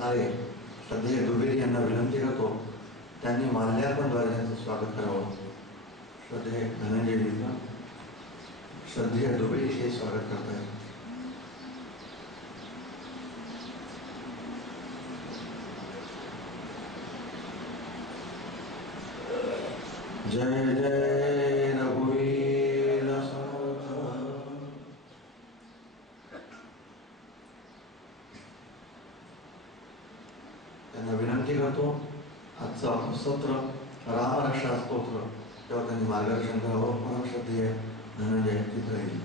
करणारे श्रद्धेय दुबेरी यांना विनंती करतो त्यांनी माल्यार्पणद्वारे त्यांचं स्वागत करावं. श्रद्धेय धनंजय विद्वान श्रद्धेय दुबेरी हे स्वागत करत आहेत. जय जय रघुवीर समर्थ. त्यांना विनंती करतो आजचं आपण सत्र रामरक्षा स्तोत्र तेव्हा त्यांनी मार्गदर्शन करावं. म्हणून श्रद्धेय धनंजय तिथे येईल.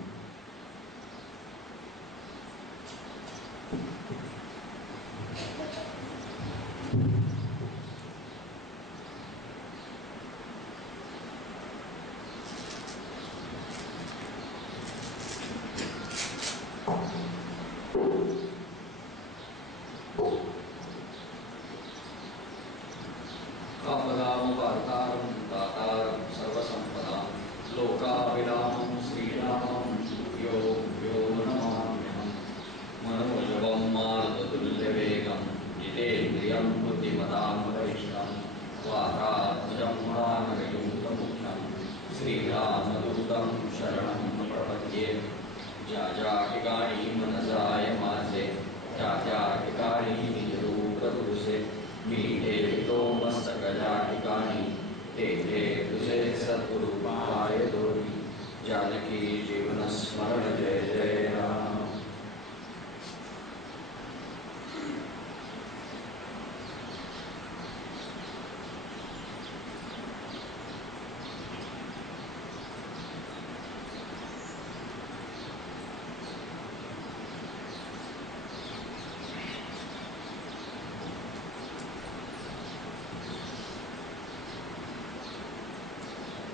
श्रीरामदूतं शरणं प्रपद्ये. ज्या ज्या ठिकाणी मनसाय माझे त्या त्या ठिकाणी निजरूप तुझे. मी ठेवितो मस्तक ज्या ठिकाणी ते ते तुझे सद्गुरु पाय दोरी. जानकी जीवन स्मरण जय जय राम.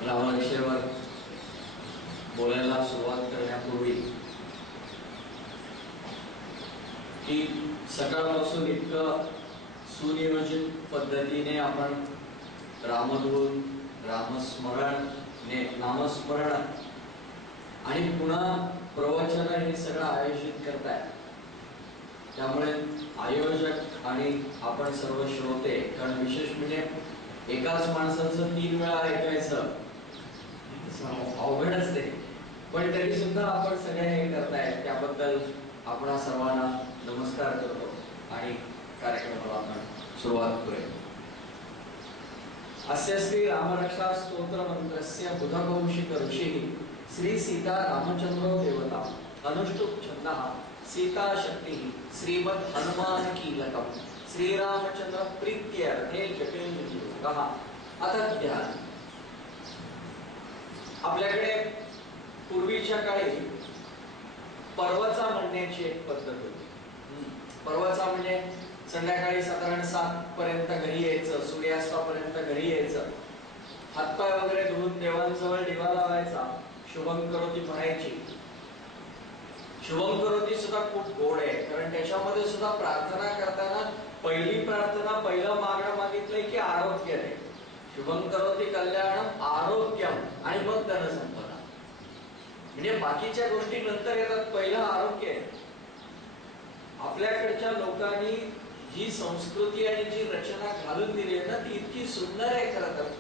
रामविषयावर बोलायला सुरुवात करण्यापूर्वी की सकाळपासून इतकं सुनियोजित पद्धतीने आपण रामधून रामस्मरण नामस्मरण आणि पुन्हा प्रवचन हे सगळं आयोजित करताय. त्यामुळे आयोजक आणि आपण सर्व श्रोते, कारण विशेष म्हणजे एकाच माणसाचं 3 वेळा ऐकायचं अवघड असते, पण तरी सुद्धा आपण सगळे हे करताय त्याबद्दल आपण सर्वांना नमस्कार करतो आणि कार्यक्रमाला आपण सुरुवात करूया. अस्य श्री रामरक्षा स्तोत्र मंत्रस्य बुधकौशिक ऋषिः श्री सीता रामचंद्रो देवता अनुष्टुप छन्दः सीता शक्तिः श्रीमद् हनुमान कीलकम् श्रीरामचंद्र प्रीत्यर्थे जपे योगः. आता ध्यान. आपल्याकडे पूर्वीच्या काळी पर्वचा म्हणण्याची एक पद्धत होती. पर्वचा म्हणजे संध्याकाळी साधारण 7 पर्यंत घरी यायचं, सूर्यास्तापर्यंत घरी यायचं, हातपाय वगैरे धुवून देवांजवळ दिवा लावायचा, शुभं करोती म्हणायची. शुभं करोती सुद्धा खूप गोड आहे, कारण त्याच्यामध्ये सुद्धा प्रार्थना करताना पहिली प्रार्थना पहिलं मागणं मागितलंय की आरोग्य आहे. शुभं करोती कल्याणम आरोग्यम आणि मग धनसंपदा. म्हणजे बाकीच्या गोष्टी नंतर येतात, पहिलं आरोग्य आहे. आपल्याकडच्या लोकांनी जी संस्कृती आणि जी रचना घालून दिली आहे ना ती इतकी सुंदर आहे. खरं तर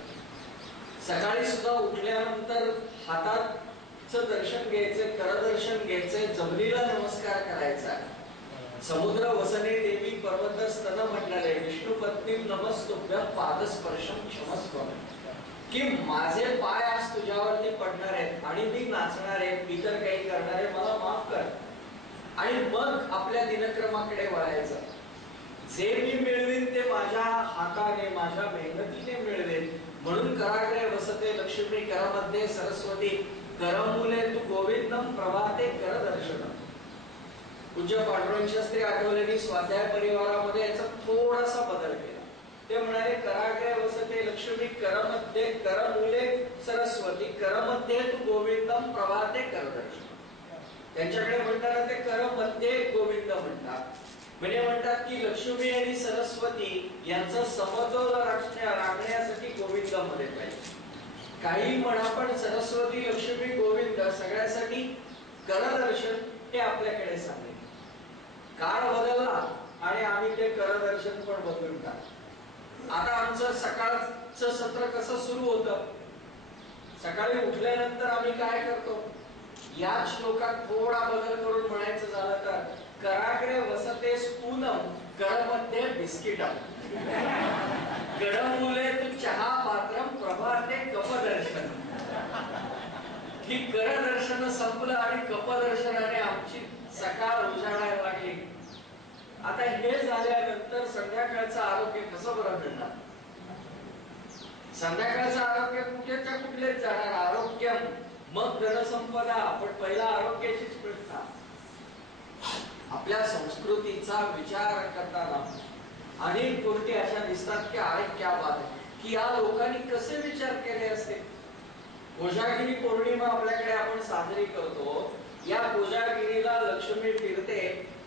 सकाळी सुद्धा उठल्यानंतर हाताचं दर्शन घ्यायचं, करदर्शन घ्यायचंय, जमिनीला नमस्कार करायचा. समुद्र वसने देवी पर्वत स्तन म्हटलेले विष्णू पत्नी नमस्तुभ्यं पादस्पर्शम क्षमस्व, की माझे पाय आज तुझ्यावरती पडणार आहेत आणि मी नाचणार आहे, मी तर काही करणार आहे, मला माफ कर. आणि मग आपल्या दिनक्रमाकडे वळायचं. जे मी मिळवीन ते माझ्या हाताने माझ्या मेहनतीने मिळवेन. म्हणून कराग्रे वसते लक्ष्मी करमध्ये सरस्वती करमुले तू गोविंदम प्रभाते कर दर्शन. पूज्य पांडुरंग शास्त्री आठवलेली स्वाध्याय परिवारामध्ये याचा थोडासा बदल केला. ते म्हणाले कराग्रे वसते लक्ष्मी करमध्ये करमुले सरस्वती करमध्ये तू गोविंदम प्रभाते कर दर्शन. त्यांच्याकडे म्हणताना ते करमध्ये गोविंद म्हणतात. म्हणजे म्हणतात की लक्ष्मी आणि सरस्वती यांचा समतोल राखण्यासाठी गोविंद मध्ये पाहिजे. काही म्हणा पण सरस्वती लक्ष्मी गोविंद सगळ्यासाठी करदर्शन हे आपल्याकडे सांगितले. काळ बदलला आणि आम्ही ते करदर्शन पण बदलून टाकलं. आता आमचं सकाळचं सत्र कसं सुरू होतं, सकाळी उठल्यानंतर आम्ही काय करतो, या श्लोकात थोडा बदल करून म्हणायचं झालं तर, कराग्रे वसते पूनम करमध्ये बिस्किटम कडमुले तू चहा पात्रम प्रभाते कपदर्शन. की करदर्शन संपलं आणि कपदर्शनाने आमची सकाळ उजाडायला लागली. आता हे झाल्यानंतर संध्याकाळचं आरोग्य कसं बरं मिळणार? संध्याकाळचं आरोग्य कुठेच्या कुठलेच जाणार. आरोग्य मग धनसंपदा, पण पहिला आरोग्याचीच प्रश्न. आपल्या संस्कृतीचा विचार करताना अनेक गोष्टी अशा दिसतात की अरे क्या बात आहे, की या लोकांनी कसे विचार केले असते. कोजागिरी पौर्णिमा आपल्याकडे आपण साजरी करतो. या कोजागिरीला लक्ष्मी फिरते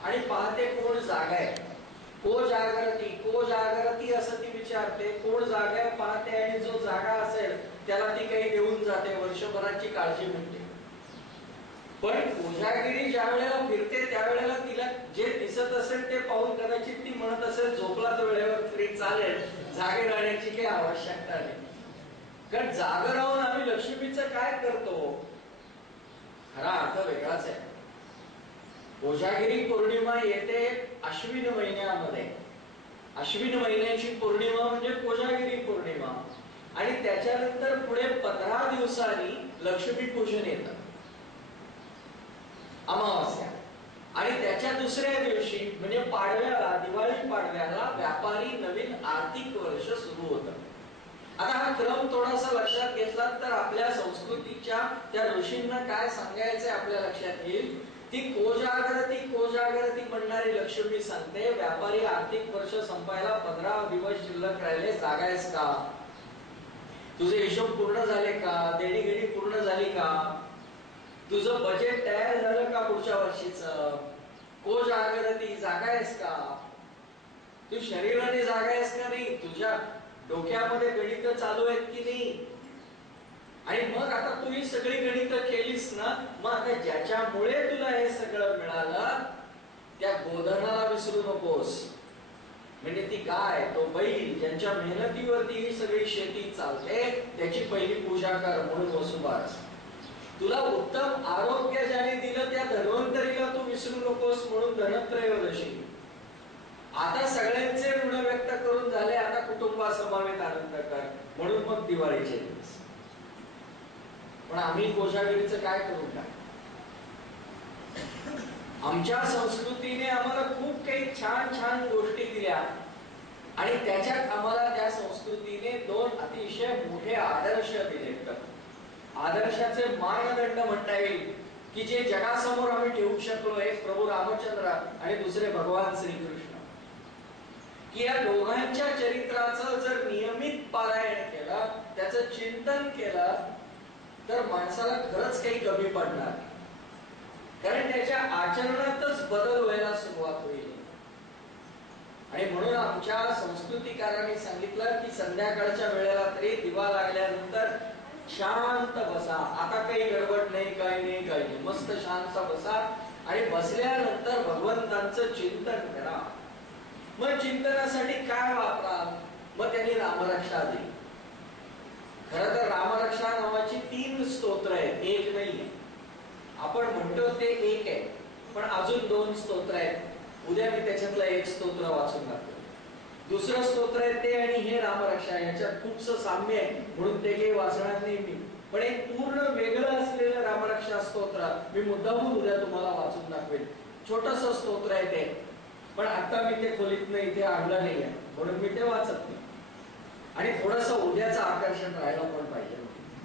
आणि पाहते कोण जागा आहे. को जागरती असं ती विचारते. कोण जागा आहे पाहते आणि जो जागा असेल त्याला ती काही देऊन जाते. वर्षभराची काळजी म्हणते. पण कोजागिरी ज्या वेळेला फिरते त्यावेळेला तिला जे दिसत असेल ते पाहून कदाचित ती म्हणत असेल झोपलाच वेळेवर तरी चालेल, जागे राहण्याची काही आवश्यकता नाही. कारण जाग राहून आम्ही लक्ष्मीचं काय करतो, खरा अर्थ वेगळाच आहे. कोजागिरी पौर्णिमा येते अश्विन महिन्यामध्ये. अश्विन महिन्याची पौर्णिमा म्हणजे कोजागिरी पौर्णिमा. आणि त्याच्यानंतर पुढे 15 दिवसांनी लक्ष्मी पूजन येतं, अमावास्या. आणि त्याच्या दुसऱ्या दिवशी म्हणजे पाडव्याला, दिवाळी पाडव्याला व्यापारी नवीन आर्थिक वर्ष सुरू होतं. आता हा क्रम थोडासा लक्षात घेतला तर आपल्या संस्कृतीच्या त्या ऋषींना काय सांगायचंय आपल्या लक्षात येईल. ती कोजागरती म्हणणारी लक्ष्मी सांगते, व्यापारी आर्थिक वर्ष संपायला 15 दिवस शिल्लक राहिले, जागायस का? तुझे हिशोब पूर्ण झाले का? देणीघेणी पूर्ण झाली का? तुझं बजेट तयार झालं का पुढच्या वर्षीचं? कोजागरती, जागायस का? तू शरीराने जागायस का नाही? तुझ्या डोक्यामध्ये गणित चालू आहेत की नाही? आणि मग आता तू ही सगळी गणित केलीस ना, मग आता ज्याच्यामुळे तुला हे सगळं मिळालं त्या गोधनाला विसरू नकोस. म्हणजे ती गाय, तो बैल, ज्यांच्या मेहनतीवरती ही सगळी शेती चालते, त्याची पहिली पूजा कर म्हणून वसुबारस. तुला उत्तम आरोग्य ज्याने दिलं त्या धन्वंतरीला तू विसरू नकोस म्हणून धनत्रयोदशी. आता सगळ्यांचे ऋण व्यक्त करून झाले, आता कुटुंबासमवेत आनंद कर म्हणून मग दिवाळीचे दिवस. पण आम्ही कोजागिरीचं काय करू काय? आमच्या संस्कृतीने आम्हाला खूप काही छान छान गोष्टी दिल्या आणि त्याच्यात आम्हाला त्या संस्कृतीने 2 अतिशय मोठे आदर्श दिले. आदर्शाचे मानदंड म्हणता येईल की जे जगासमोर आम्ही ठेवू शकलो. एक प्रभू रामचंद्र आणि दुसरे भगवान श्रीकृष्ण. की या दोघांच्या चरित्राचं जर नियमित पारायण केलं, त्याचं चिंतन केलं तर माणसाला खरंच काही कमी पडणार. कारण त्याच्या आचरणातच बदल व्हायला सुरुवात होईल. आणि म्हणून आमच्या संस्कृतीकारांनी सांगितलं की संध्याकाळच्या वेळेला तरी दिवा लागल्यानंतर शांत बसा. आता काही गडबड नाही, काही नाही, मस्त शांत बसा आणि बसल्यानंतर भगवंतांचं चिंतन करा. मग चिंतनासाठी काय वापराल? मग त्यांनी रामरक्षा दिली. खरं तर रामरक्षा नावाची 3 स्तोत्र आहेत, एक नाही. आपण म्हणतो ते एक आहे, पण अजून 2 स्तोत्र आहेत. उद्या मी त्याच्यातलं एक स्तोत्र वाचून दाखवतो. दुसरं स्तोत्र आहे ते आणि हे रामरक्षा, याच्यात खूपसं साम्य आहे म्हणून ते काही वाचणार नाही मी. पण एक पूर्ण वेगळं असलेलं रामरक्षा स्तोत्र मी मुद्दामून उद्या तुम्हाला वाचून दाखवेल. छोटस स्तोत्र आहे ते, पण आता मी ते खोलीतनं इथे आणलं नाहीये म्हणून मी ते वाचत नाही. आणि थोडस उद्याचं आकर्षण राहायला पण पाहिजे.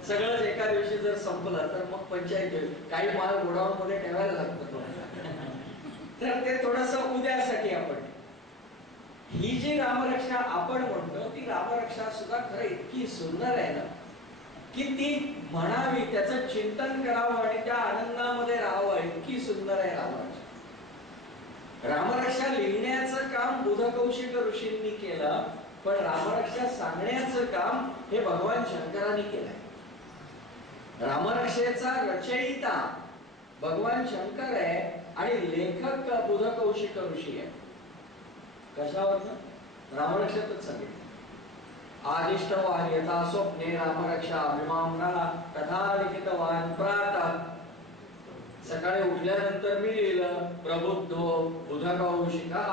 सगळंच एका दिवशी जर संपलं तर मग पंचायत होईल. काही माल गोडाऊन मध्ये ठेवायला लागतं. तर ते थोडस उद्यासाठी आपण ही जी रामरक्षा आपण म्हणतो ती रामरक्षा सुद्धा खरं इतकी सुंदर आहे ना की ती म्हणावी, त्याचं चिंतन करावं आणि त्या आनंदामध्ये राहावं. इतकी सुंदर आहे रामरक्षा. रामरक्षा लिहिण्याचं काम बुधकौशिक ऋषींनी केलं, पण रामरक्षा सांगण्याचं काम हे भगवान शंकरांनी केलंय. रामरक्षेचा रचयिता भगवान शंकर आहे आणि लेखक बुधकौशिक ऋषी आहे. कशावर रामरक्षातच सांगितलं आदिष्टवान यथा स्वप्ने रामरक्षा विमामना तथा लिखितवान प्रातः सकाळी उठल्यानंतर मी लिहिलं प्रबुद्धो बुधकौशिका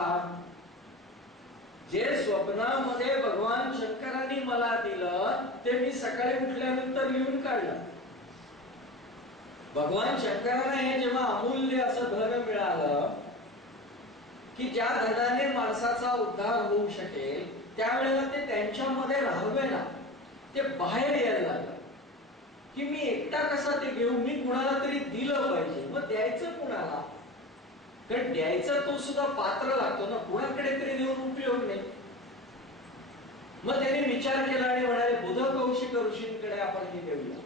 जे स्वप्नामध्ये भगवान शंकरांनी मला दिलं ते मी सकाळी उठल्यानंतर लिहून काढलं. भगवान शंकरांना हे जेव्हा अमूल्य असं धन मिळालं की ज्या धनाने माणसाचा उद्धार होऊ शकेल त्यावेळेला ते त्यांच्यामध्ये राहावे ना, ते बाहेर यायला लागलं की मी एकटा कसा ते घेऊ, मी कुणाला तरी दिलं पाहिजे. मग द्यायचं कुणाला, कारण द्यायचा तो सुद्धा पात्र लागतो ना, कुणाकडे तरी देऊन उपयोग नाही. मग त्यांनी विचार केला आणि म्हणाले बुध कौशिक ऋषींकडे आपण हे देऊया.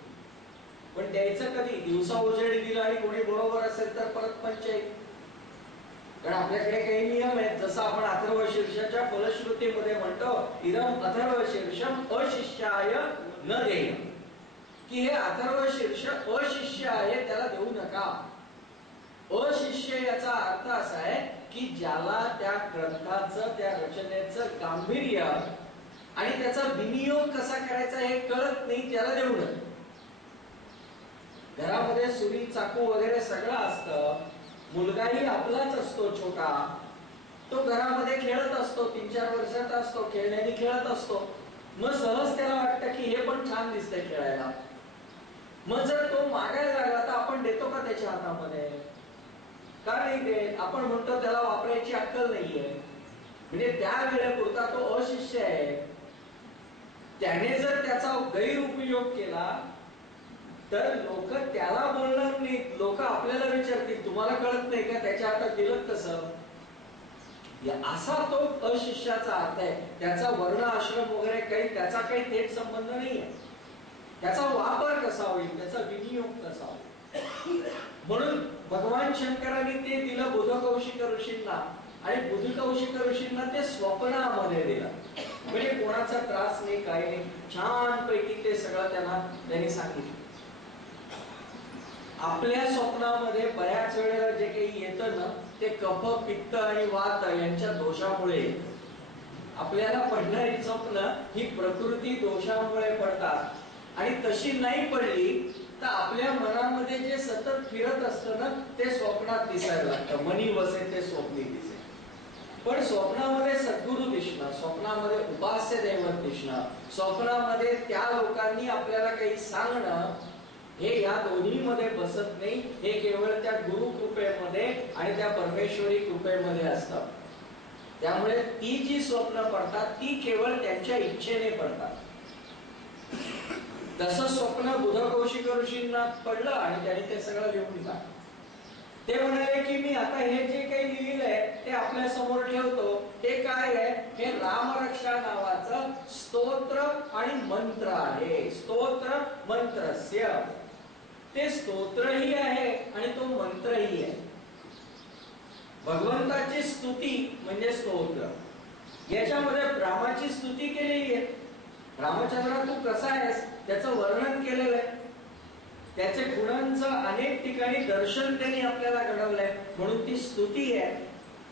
पण द्यायचं कधी, दिवसा उजेडी दिला आणि कोणी बरोबर असेल तर परत पंचायत. कारण आपल्याकडे काही नियम आहेत, जसं आपण अथर्व शीर्षाच्या फलश्रुतीमध्ये म्हणतो इदम अथर्व शीर्षम अशिष्याय न देय, की हे अथर्व शीर्ष अशिष्य आहे त्याला देऊ नका. अशिष्य याचा अर्थ असा आहे की ज्याला त्या ग्रंथाचं त्या रचनेचं गांभीर्य आणि त्याचा विनियोग कसा करायचा हे कळत नाही त्याला देऊ नये. घरामध्ये सुरी चाकू वगैरे सगळं असतं, मुलगाही आपलाच असतो छोटा, तो घरामध्ये खेळत असतो, 3-4 वर्षाचा असतो, खेळण्याने खेळत असतो. मग सहज त्याला वाटतं की हे पण छान दिसतंय खेळायला. मग जर तो मागायला लागला तर आपण देतो का त्याच्या हातामध्ये, का नाही देत. आपण म्हणतो त्याला वापरायची अक्कल नाहीये, म्हणजे त्या वेळेपुरता तो अशिष्य आहे. त्याने जर त्याचा गैरउपयोग केला तर लोक त्याला बोलणार नाहीत, लोक आपल्याला विचारतील तुम्हाला कळत नाही का त्याच्या हातात दिलं कसं. असा तो अशिष्याचा अर्थ आहे. त्याचा वर्ण आश्रम वगैरे काही त्याचा काही थेट संबंध नाहीये. त्याचा वापर कसा होईल, त्याचा विनियोग कसा होईल. म्हणून भगवान शंकरांनी ते दिलं बुधकौशिक ऋषींना आणि बुधकौशिक ऋषींना ते स्वप्नामध्ये दिलं. म्हणजे कोणाचा त्रास नाही, काही नाही, छान पैकी ते सगळं त्यांनी सांगितलं. आपल्या स्वप्नामध्ये बऱ्याच वेळेला जे काही येतं ना ते कफ पित्त आणि वात यांच्या दोषामुळे आपल्याला पडणारी स्वप्न ही प्रकृती दोषामुळे पडतात आणि तशी नाही पडली तर आपल्या मनामध्ये जे सतत फिरत असतं ना ते स्वप्नात दिसायला लागतं. मनी वसे ते स्वप्नी दिसे. पण स्वप्नामध्ये सद्गुरू दिसणं, स्वप्नामध्ये उपास्य दैवत दिसणं, स्वप्नामध्ये त्या लोकांनी आपल्याला काही सांगणं, हे या दोन्ही मध्ये बसत नाही. हे केवळ त्या गुरु कृपेमध्ये आणि त्या परमेश्वरी कृपेमध्ये असतात. त्यामुळे ती जी स्वप्न पडतात ती केवळ त्यांच्या इच्छेने पडतात. तसं स्वप्न बुधकौशिक ऋषींना पडलं आणि त्यांनी ते सगळं लिहून टाकलं. ते म्हणाले की मी आता हे जे काही लिहिलंय ते आपल्या समोर ठेवतो. हे काय आहे, हे रामरक्षा नावाचं स्तोत्र आणि मंत्र आहे. स्तोत्र मंत्रस्य, ते स्तोत्रही आहे आणि तो मंत्रही आहे. भगवंताची स्तुती म्हणजे स्तोत्र. याच्यामध्ये रामाची स्तुती केलेली आहे. रामचंद्र तू कसा आहेस त्याचं वर्णन केलेलं आहे. त्याचे गुणांचं अनेक ठिकाणी दर्शन त्यांनी आपल्याला घडवलंय म्हणून ती स्तुती आहे.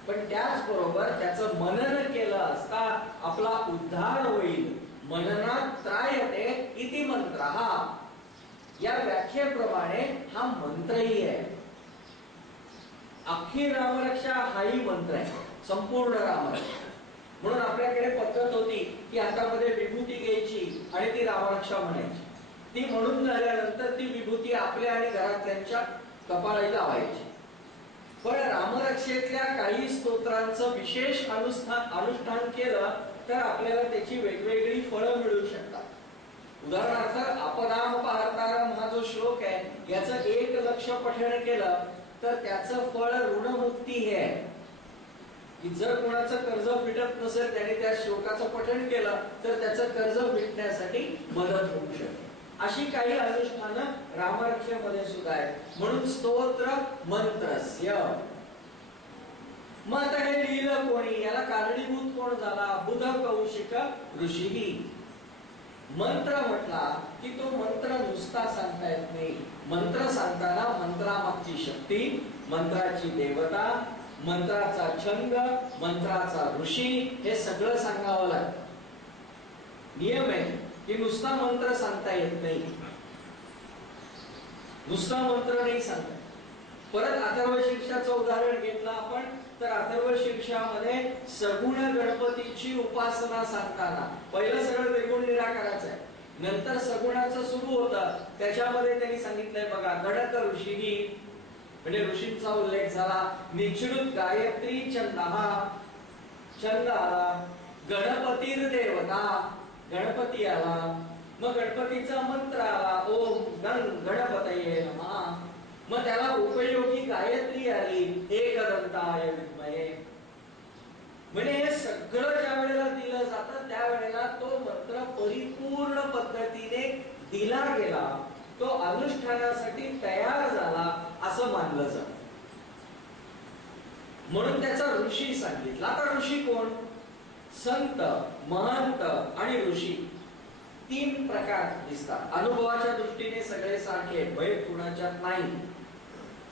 पण त्याचबरोबर त्याचं मनन केलं असता आपला उद्धार होईल. मननात त्रायते इति मंत्रः, या व्याख्येप्रमाणे हा मंत्रही आहे. अख्खी रामरक्षा हाही मंत्र आहे, संपूर्ण रामरक्षा. म्हणून आपल्याकडे पद्धत होती की हातामध्ये विभूती घ्यायची आणि ती रामरक्षा म्हणायची. ती म्हणून झाल्यानंतर ती विभूती आपल्या आणि घरातल्यांच्या कपाळाला लावायची. पण रामरक्षेतल्या काही स्तोत्रांचं विशेष अनुष्ठान केलं तर आपल्याला त्याची वेगवेगळी फळं मिळू शकतात. उदाहरणार्थ अपनामपहर्तारम हा जो श्लोक आहे याचं 1 लक्ष पठण केलं तर त्याचं फळ ऋणमुक्ती हे आहे की जर कोणाचं कर्ज फिटत नसेल त्याने त्या श्लोकाचं पठण केलं तर त्याचं कर्ज फिटण्यासाठी मदत होऊ शकते. अशी काही अनुष्ठानं रामरक्षेमध्ये सुद्धा आहेत. म्हणून स्तोत्र मंत्रस्य. मग आता हे लिहिलं कोणी, याला कारणीभूत कोण झाला, बुधकौशिक ऋषी. मंत्र म्हटला की तो मंत्र नुसता सांगता येत नाही. मंत्र सांगताना मंत्रामागची शक्ती, मंत्राची देवता, मंत्राचा छंद, मंत्राचा ऋषी, हे सगळं सांगावं लागतं. नियम आहे की नुसता मंत्र सांगता येत नाही, नुसता मंत्र नाही सांगता. परत अथर्व शीर्षाचं उदाहरण घेतलं आपण तर अथर्व शीर्षामध्ये सगुण गणपतीची उपासना सांगताना पहिलं सगळं निर्गुण निराकाराचं आहे, नंतर सगुणाचं सुरू होतं. त्याच्यामध्ये त्यांनी सांगितलंय बघा, गणक ऋषी म्हणजे ऋषींचा उल्लेख झाला. निश्चित गायत्री छंदहा, छंद आला. गणपतीर्देवता, गणपती आला. मग गणपतीचा मंत्र आला, ओम गण गणपतये नमः. मग त्याला उपयोगी गायत्री आली, एकदंताय विद्महे. म्हणजे हे सगळं ज्या वेळेला दिलं जातं त्यावेळेला तो मंत्र परिपूर्ण पद्धतीने दिला गेला, तो अनुष्ठानासाठी तयार झाला असं मानलं जातं. म्हणून त्याचा ऋषी सांगितला. आता ऋषी कोण? संत, महंत आणि ऋषी तीन प्रकार दिसतात. अनुभवाच्या दृष्टीने सगळे सारखे, भेद कुणाच्यात नाही,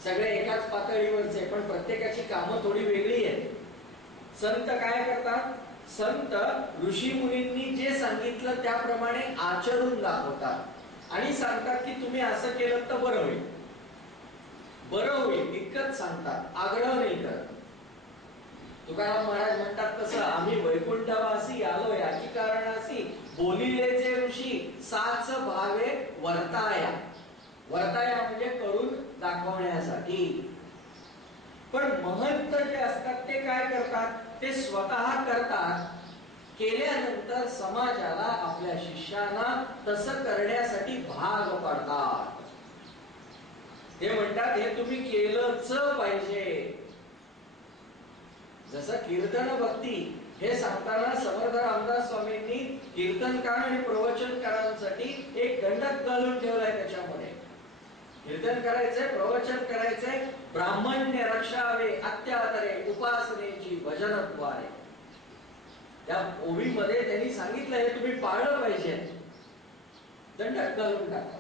सगळे एकाच पातळीवरचे, पण प्रत्येकाची कामं थोडी वेगळी आहेत. संत काय करतात? संत ऋषी मुनींनी जे सांगितलं त्याप्रमाणे आचरून दाखवतात आणि सांगतात की तुम्ही असं केलं तर बरं होईल, बरं होईल इतकंच सांगतात, आग्रह नाही करत. तुकाराम महाराज म्हणतात तसं, आम्ही वैकुंठवासी आलो याची कारणासी बोलिले जे ऋषी साच भावे वर्ताया. वर्ताया म्हणजे करून दाखवण्यासाठी. पण महंत जे असतात ते काय करतात? ते स्वतः करतात, केल्यानंतर समाजाला, आपल्या शिष्याला तसं करण्यासाठी भाग पाडतात. ते म्हणतात हे तुम्ही केलंच पाहिजे. जसं कीर्तन भक्ती हे सांगताना समर्थ रामदास स्वामींनी कीर्तनकार आणि प्रवचनकारांसाठी एक दंडक घालून ठेवलाय. त्याच्यामध्ये कीर्तन करायचंय, प्रवचन करायचंय, ब्राह्मण्य रक्षावे अत्यातरे उपासनेची भजनद्वारे. त्या ओवीमध्ये त्यांनी सांगितलं हे तुम्ही पाळलं पाहिजे, दंडक घालून टाका.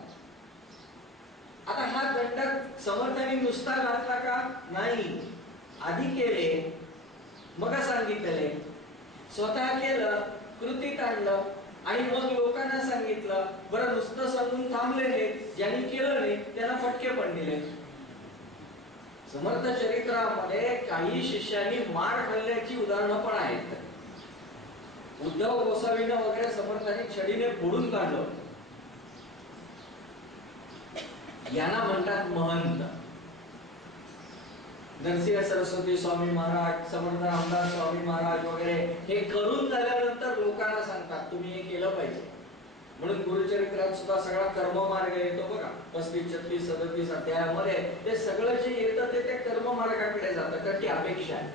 आता हा दंडक समर्थांनी नुसता घातला का? नाही, आधी केले मग सांगितले, स्वतः केलं, कृतीत आणलं आणि मग लोकांना सांगितलं. बरं नुसतं सांगून थांबले नाही, ज्यांनी केलं नाही त्याला फटके पण दिले. समर्थ चरित्रामध्ये काही शिष्यांनी मार खाल्ल्याची उदाहरणं पण आहेत. उद्धव गोसावीनं वगैरे समर्थांनी छडीने फोडून काढलं. यांना म्हणतात महंत. नरसिंह सरस्वती स्वामी महाराज, समर्थ रामदास स्वामी महाराज वगैरे हे करून झाल्यानंतर लोकांना सांगतात तुम्ही हे केलं पाहिजे. म्हणून गुरुचरित्रात सुद्धा सगळा कर्ममार्ग येतो बघा, 35, 36, 37 अध्यायामध्ये ते सगळं जे येतं ते त्या कर्ममार्गाकडे जातं, कारण ती अपेक्षा आहे.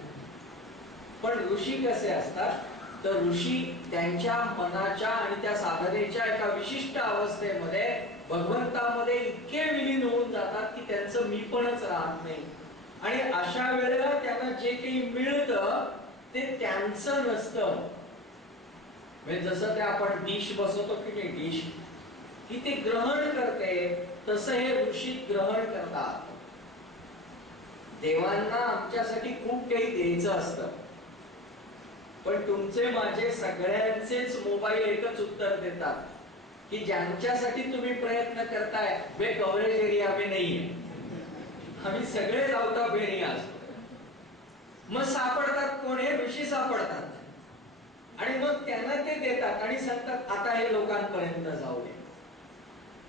पण ऋषी कसे असतात? तर ऋषी त्यांच्या मनाच्या आणि त्या साधनेच्या एका विशिष्ट अवस्थेमध्ये भगवंतामध्ये इतके विलीन होऊन जातात की त्यांचं मीपणच राहत नाही. आणि अशा वेळेला त्यांना जे काही मिळतं ते त्यांचं नसतं. म्हणजे जसं ते आपण डिश बसवतो की नाही, डिश की ते ग्रहण करते, तसं हे ऋषी ग्रहण करतात. देवांना आमच्यासाठी खूप काही द्यायचं असतं, पण तुमचे माझे सगळ्यांचेच मोबाईल एकच उत्तर देतात की ज्यांच्यासाठी तुम्ही प्रयत्न करताय वे कव्हरेज एरिया में नाही है, आम्ही सगळे लावता बेणी असतो. मग सापडतात कोण? हे ऋषी सापडतात आणि मग त्यांना ते देतात आणि सांगतात आता हे लोकांपर्यंत जाऊ दे.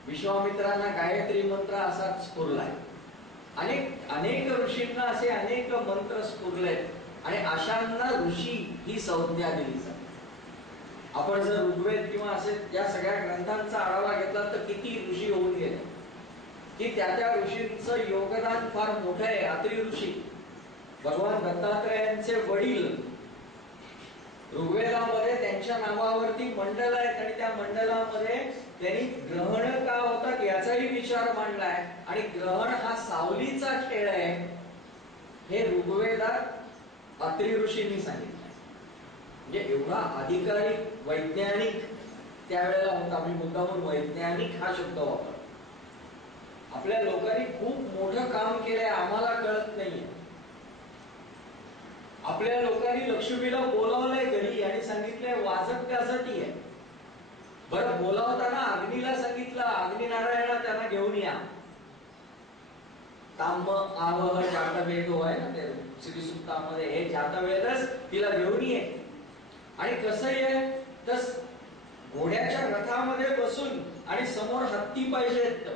विश्वामित्रांना गायत्री मंत्र असाच स्फुरलाय. अनेक ऋषींना असे अनेक मंत्र स्फुरले आणि अशांना ऋषी ही संज्ञा दिली जाते. आपण जर ऋग्वेद किंवा असे या सगळ्या ग्रंथांचा आढावा घेतला तर किती ऋषी होऊन गेले की त्या ऋषींचं योगदान फार मोठं आहे. अत्री ऋषी भगवान दत्तात्रेयांचे वडील, ऋग्वेदामध्ये त्यांच्या नावावरती मंडल आहेत आणि त्या मंडलामध्ये त्यांनी ग्रहण का होतात याचाही विचार मांडलाय. आणि ग्रहण हा सावलीचा खेळ आहे हे ऋग्वेदात अत्री ऋषींनी सांगितलं. म्हणजे एवढा अधिकाधिक वैज्ञानिक त्यावेळेला होता. मी मुद्दामून वैज्ञानिक हा शब्द वापरतो. आपल्या लोकांनी खूप मोठं काम केलंय, आम्हाला कळत नाहीये. आपल्या लोकांनी लक्ष्मीला बोलावलंय घरी आणि सांगितलंय वाजत गाजती आहे. बरं, बोलावताना अग्नीला सांगितलं, अग्नी नारायणा त्यांना घेऊन या. ताम आवह जातवेद आहे ना ते श्री सुक्तामध्ये, हे जातवेदच तिला घेऊन ये. आणि कसं आहे तर घोड्याच्या रथामध्ये बसून आणि समोर हत्ती पाहिजेत,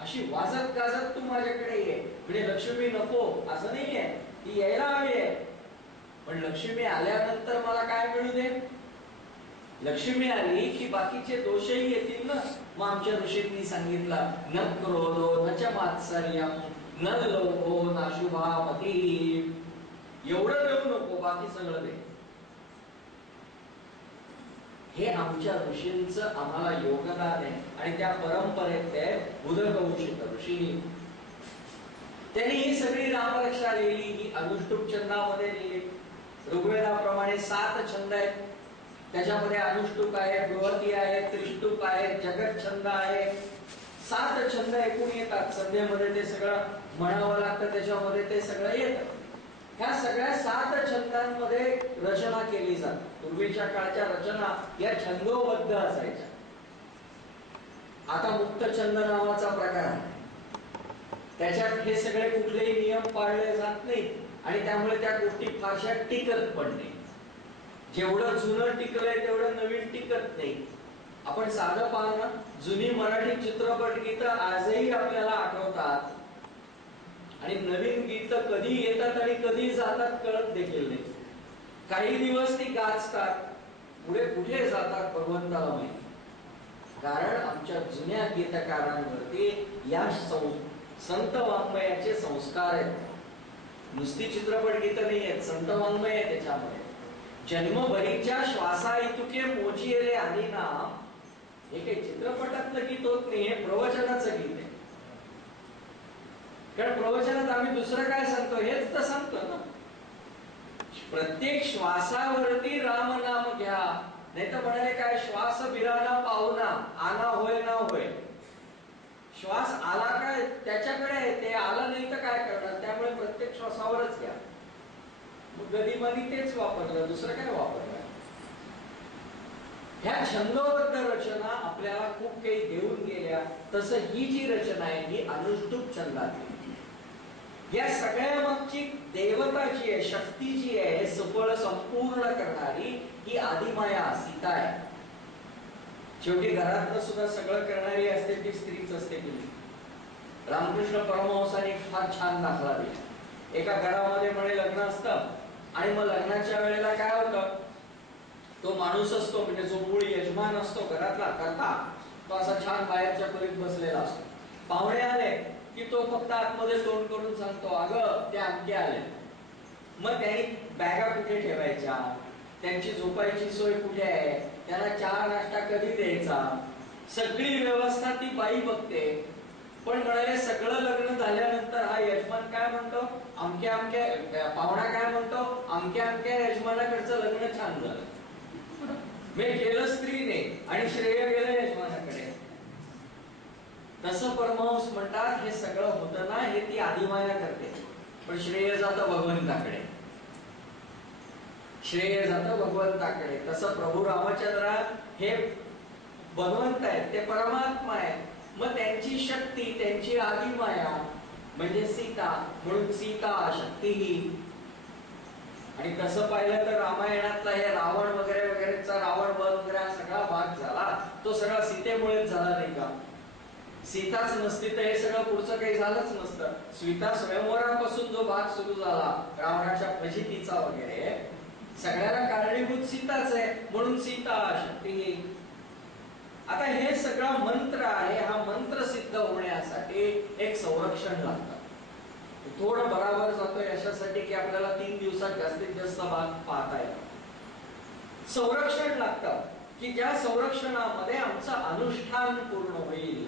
अशी वाजत गाजत तू माझ्याकडे ये. म्हणजे लक्ष्मी नको असं नाहीये, ती यायला हवी आहे. पण लक्ष्मी आल्यानंतर मला काय मिळू दे? लक्ष्मी आली की बाकीचे दोषही येतील ना. मग आमच्या ऋषींनी सांगितलं, न क्रोधो न च मात्सर्यम न लोभो न शुभामती. एवढं देऊ नको, बाकी सगळं दे. हे आमच्या ऋषींचं आम्हाला योगदान आहे. आणि त्या परंपरेत ते उदकवंशित ऋषी, त्यांनी ही सगळी रामरक्षा लिहिली. ही अनुष्टुप छंदामध्ये लिहिली. ऋग्वेदाप्रमाणे 7 छंद आहेत. त्याच्यामध्ये अनुष्टुप आहे, बृहती आहे, त्रिष्टुप आहे, जगत छंद आहे. 7 छंद एकूण येतात. संध्यामध्ये ते सगळं म्हणावं लागतं, त्याच्यामध्ये ते सगळं येतं. ह्या सगळ्या 7 छंदांमध्ये रचना केली जाते. पूर्वीच्या काळच्या रचना या छंदोबद्ध असायच्या. आता मुक्त छंद नावाचा प्रकार आहे. त्याच्यात हे सगळे कुठलेही नियम पाळले जात नाहीत आणि त्यामुळे त्या गोष्टी फारशा टिकत पण नाही. जेवढं जुनं टिकलंय तेवढं नवीन टिकत नाही. आपण साधं पाहणं, जुनी मराठी चित्रपट गीतं आजही आपल्याला आठवतात आणि नवीन गीतं कधी येतात आणि कधी जातात कळत देखील नाही. काही दिवस ती गाजतात, पुढे कुठे जातात भगवंताला माहिती. कारण आमच्या जुन्या गीतकारांवरती या संत वाङ्मयाचे संस्कार आहेत. नुसती चित्रपट गीतं नाही आहेत, संत वाङ्मय आहे त्याच्यामध्ये. जन्मभरीच्या श्वासा इतुके मोजिले आणि नाम, हे काही चित्रपटातलं गीत होत नाही, हे प्रवचनाचं गीत आहे. कारण प्रवचनात आम्ही दुसरं काय सांगतो, हेच तर सांगतो ना. प्रत्येक श्वासावरती राम नाम घ्या. नाही तर म्हणाले काय, श्वास बिराना पाहुणा आना होय ना होय. श्वास आला काय त्याच्याकडे आहे, ते आलं नाही तर काय करणार. त्यामुळे प्रत्येक श्वासावरच घ्या. मग गदिमानी तेच वापरलं, दुसरं काय वापरलं. ह्या छंदोबद्ध रचना आपल्याला खूप काही देऊन गेल्या. तसं ही जी रचना आहे ही अनुष्टुप छंदातली. या सगळ्या मागची देवता जी आहे, शक्ती जी आहे, हे सफळ संपूर्ण करणारी ही आदिमाया सीता आहे. शेवटी घरातलं सुद्धा सगळं करणारी असते ती स्त्रीच असते की नाही. रामकृष्ण परमहंसाने फार छान दाखला दिला. एका घरामध्ये म्हणे लग्न असतं आणि मग लग्नाच्या वेळेला काय होतं, तो माणूस असतो म्हणजे जो मूळ यजमान असतो घरातला करता, तो असा छान बाहेरच्या खोलीत बसलेला असतो. पाहुणे आले की तो फक्त आतमध्ये तोंड करून सांगतो, अगं ते अमके आले. मग त्यांनी बॅगा कुठे ठेवायच्या, त्यांची झोपायची सोय कुठे आहे, त्यांना चहा नाश्ता कधी द्यायचा, सगळी व्यवस्था ती बाई बघते. पण म्हणाले सगळं लग्न झाल्यानंतर हा यजमान काय म्हणतो, अमक्या अमक्या पाहुणा काय म्हणतो, अमक्या अमक्या यजमानाकडचं लग्न छान झालं. मी केलं स्त्रीने आणि श्रेय गेलं यजमानाकडे. तसं परमहंस म्हणतात हे सगळं होतं ना, हे ती आदिमाया करते, पण श्रेय जातं भगवंताकडे. श्रेय जातं भगवंताकडे. तसं प्रभू रामचंद्र हे भगवंत आहेत, ते परमात्मा आहेत. मग त्यांची शक्ती, त्यांची आदिमाया म्हणजे सीता, म्हणून सीता शक्ती ही. आणि तसं पाहिलं तर रामायणातला हे रावण वगैरे वगैरेचा रावण वध वगैरे हा सगळा भाग झाला, तो सगळा सीतेमुळेच झाला नाही का. सीताच नसती तर हे सगळं पुढचं काही झालंच नसतं. सीता स्वयंवरापासून जो भाग सुरू झाला रावणाच्या फजितीचा वगैरे, सगळ्याला कारणीभूत सीताच आहे, म्हणून सीता शक्ती. आता हे सगळा मंत्र आहे, हा मंत्र सिद्ध होण्यासाठी एक संरक्षण लागतं. थोडं बराबर जातोय अशासाठी की आपल्याला 3 दिवसात जास्तीत जास्त भाग पाहता येतो. संरक्षण लागतं की ज्या संरक्षणामध्ये आमचं अनुष्ठान पूर्ण होईल.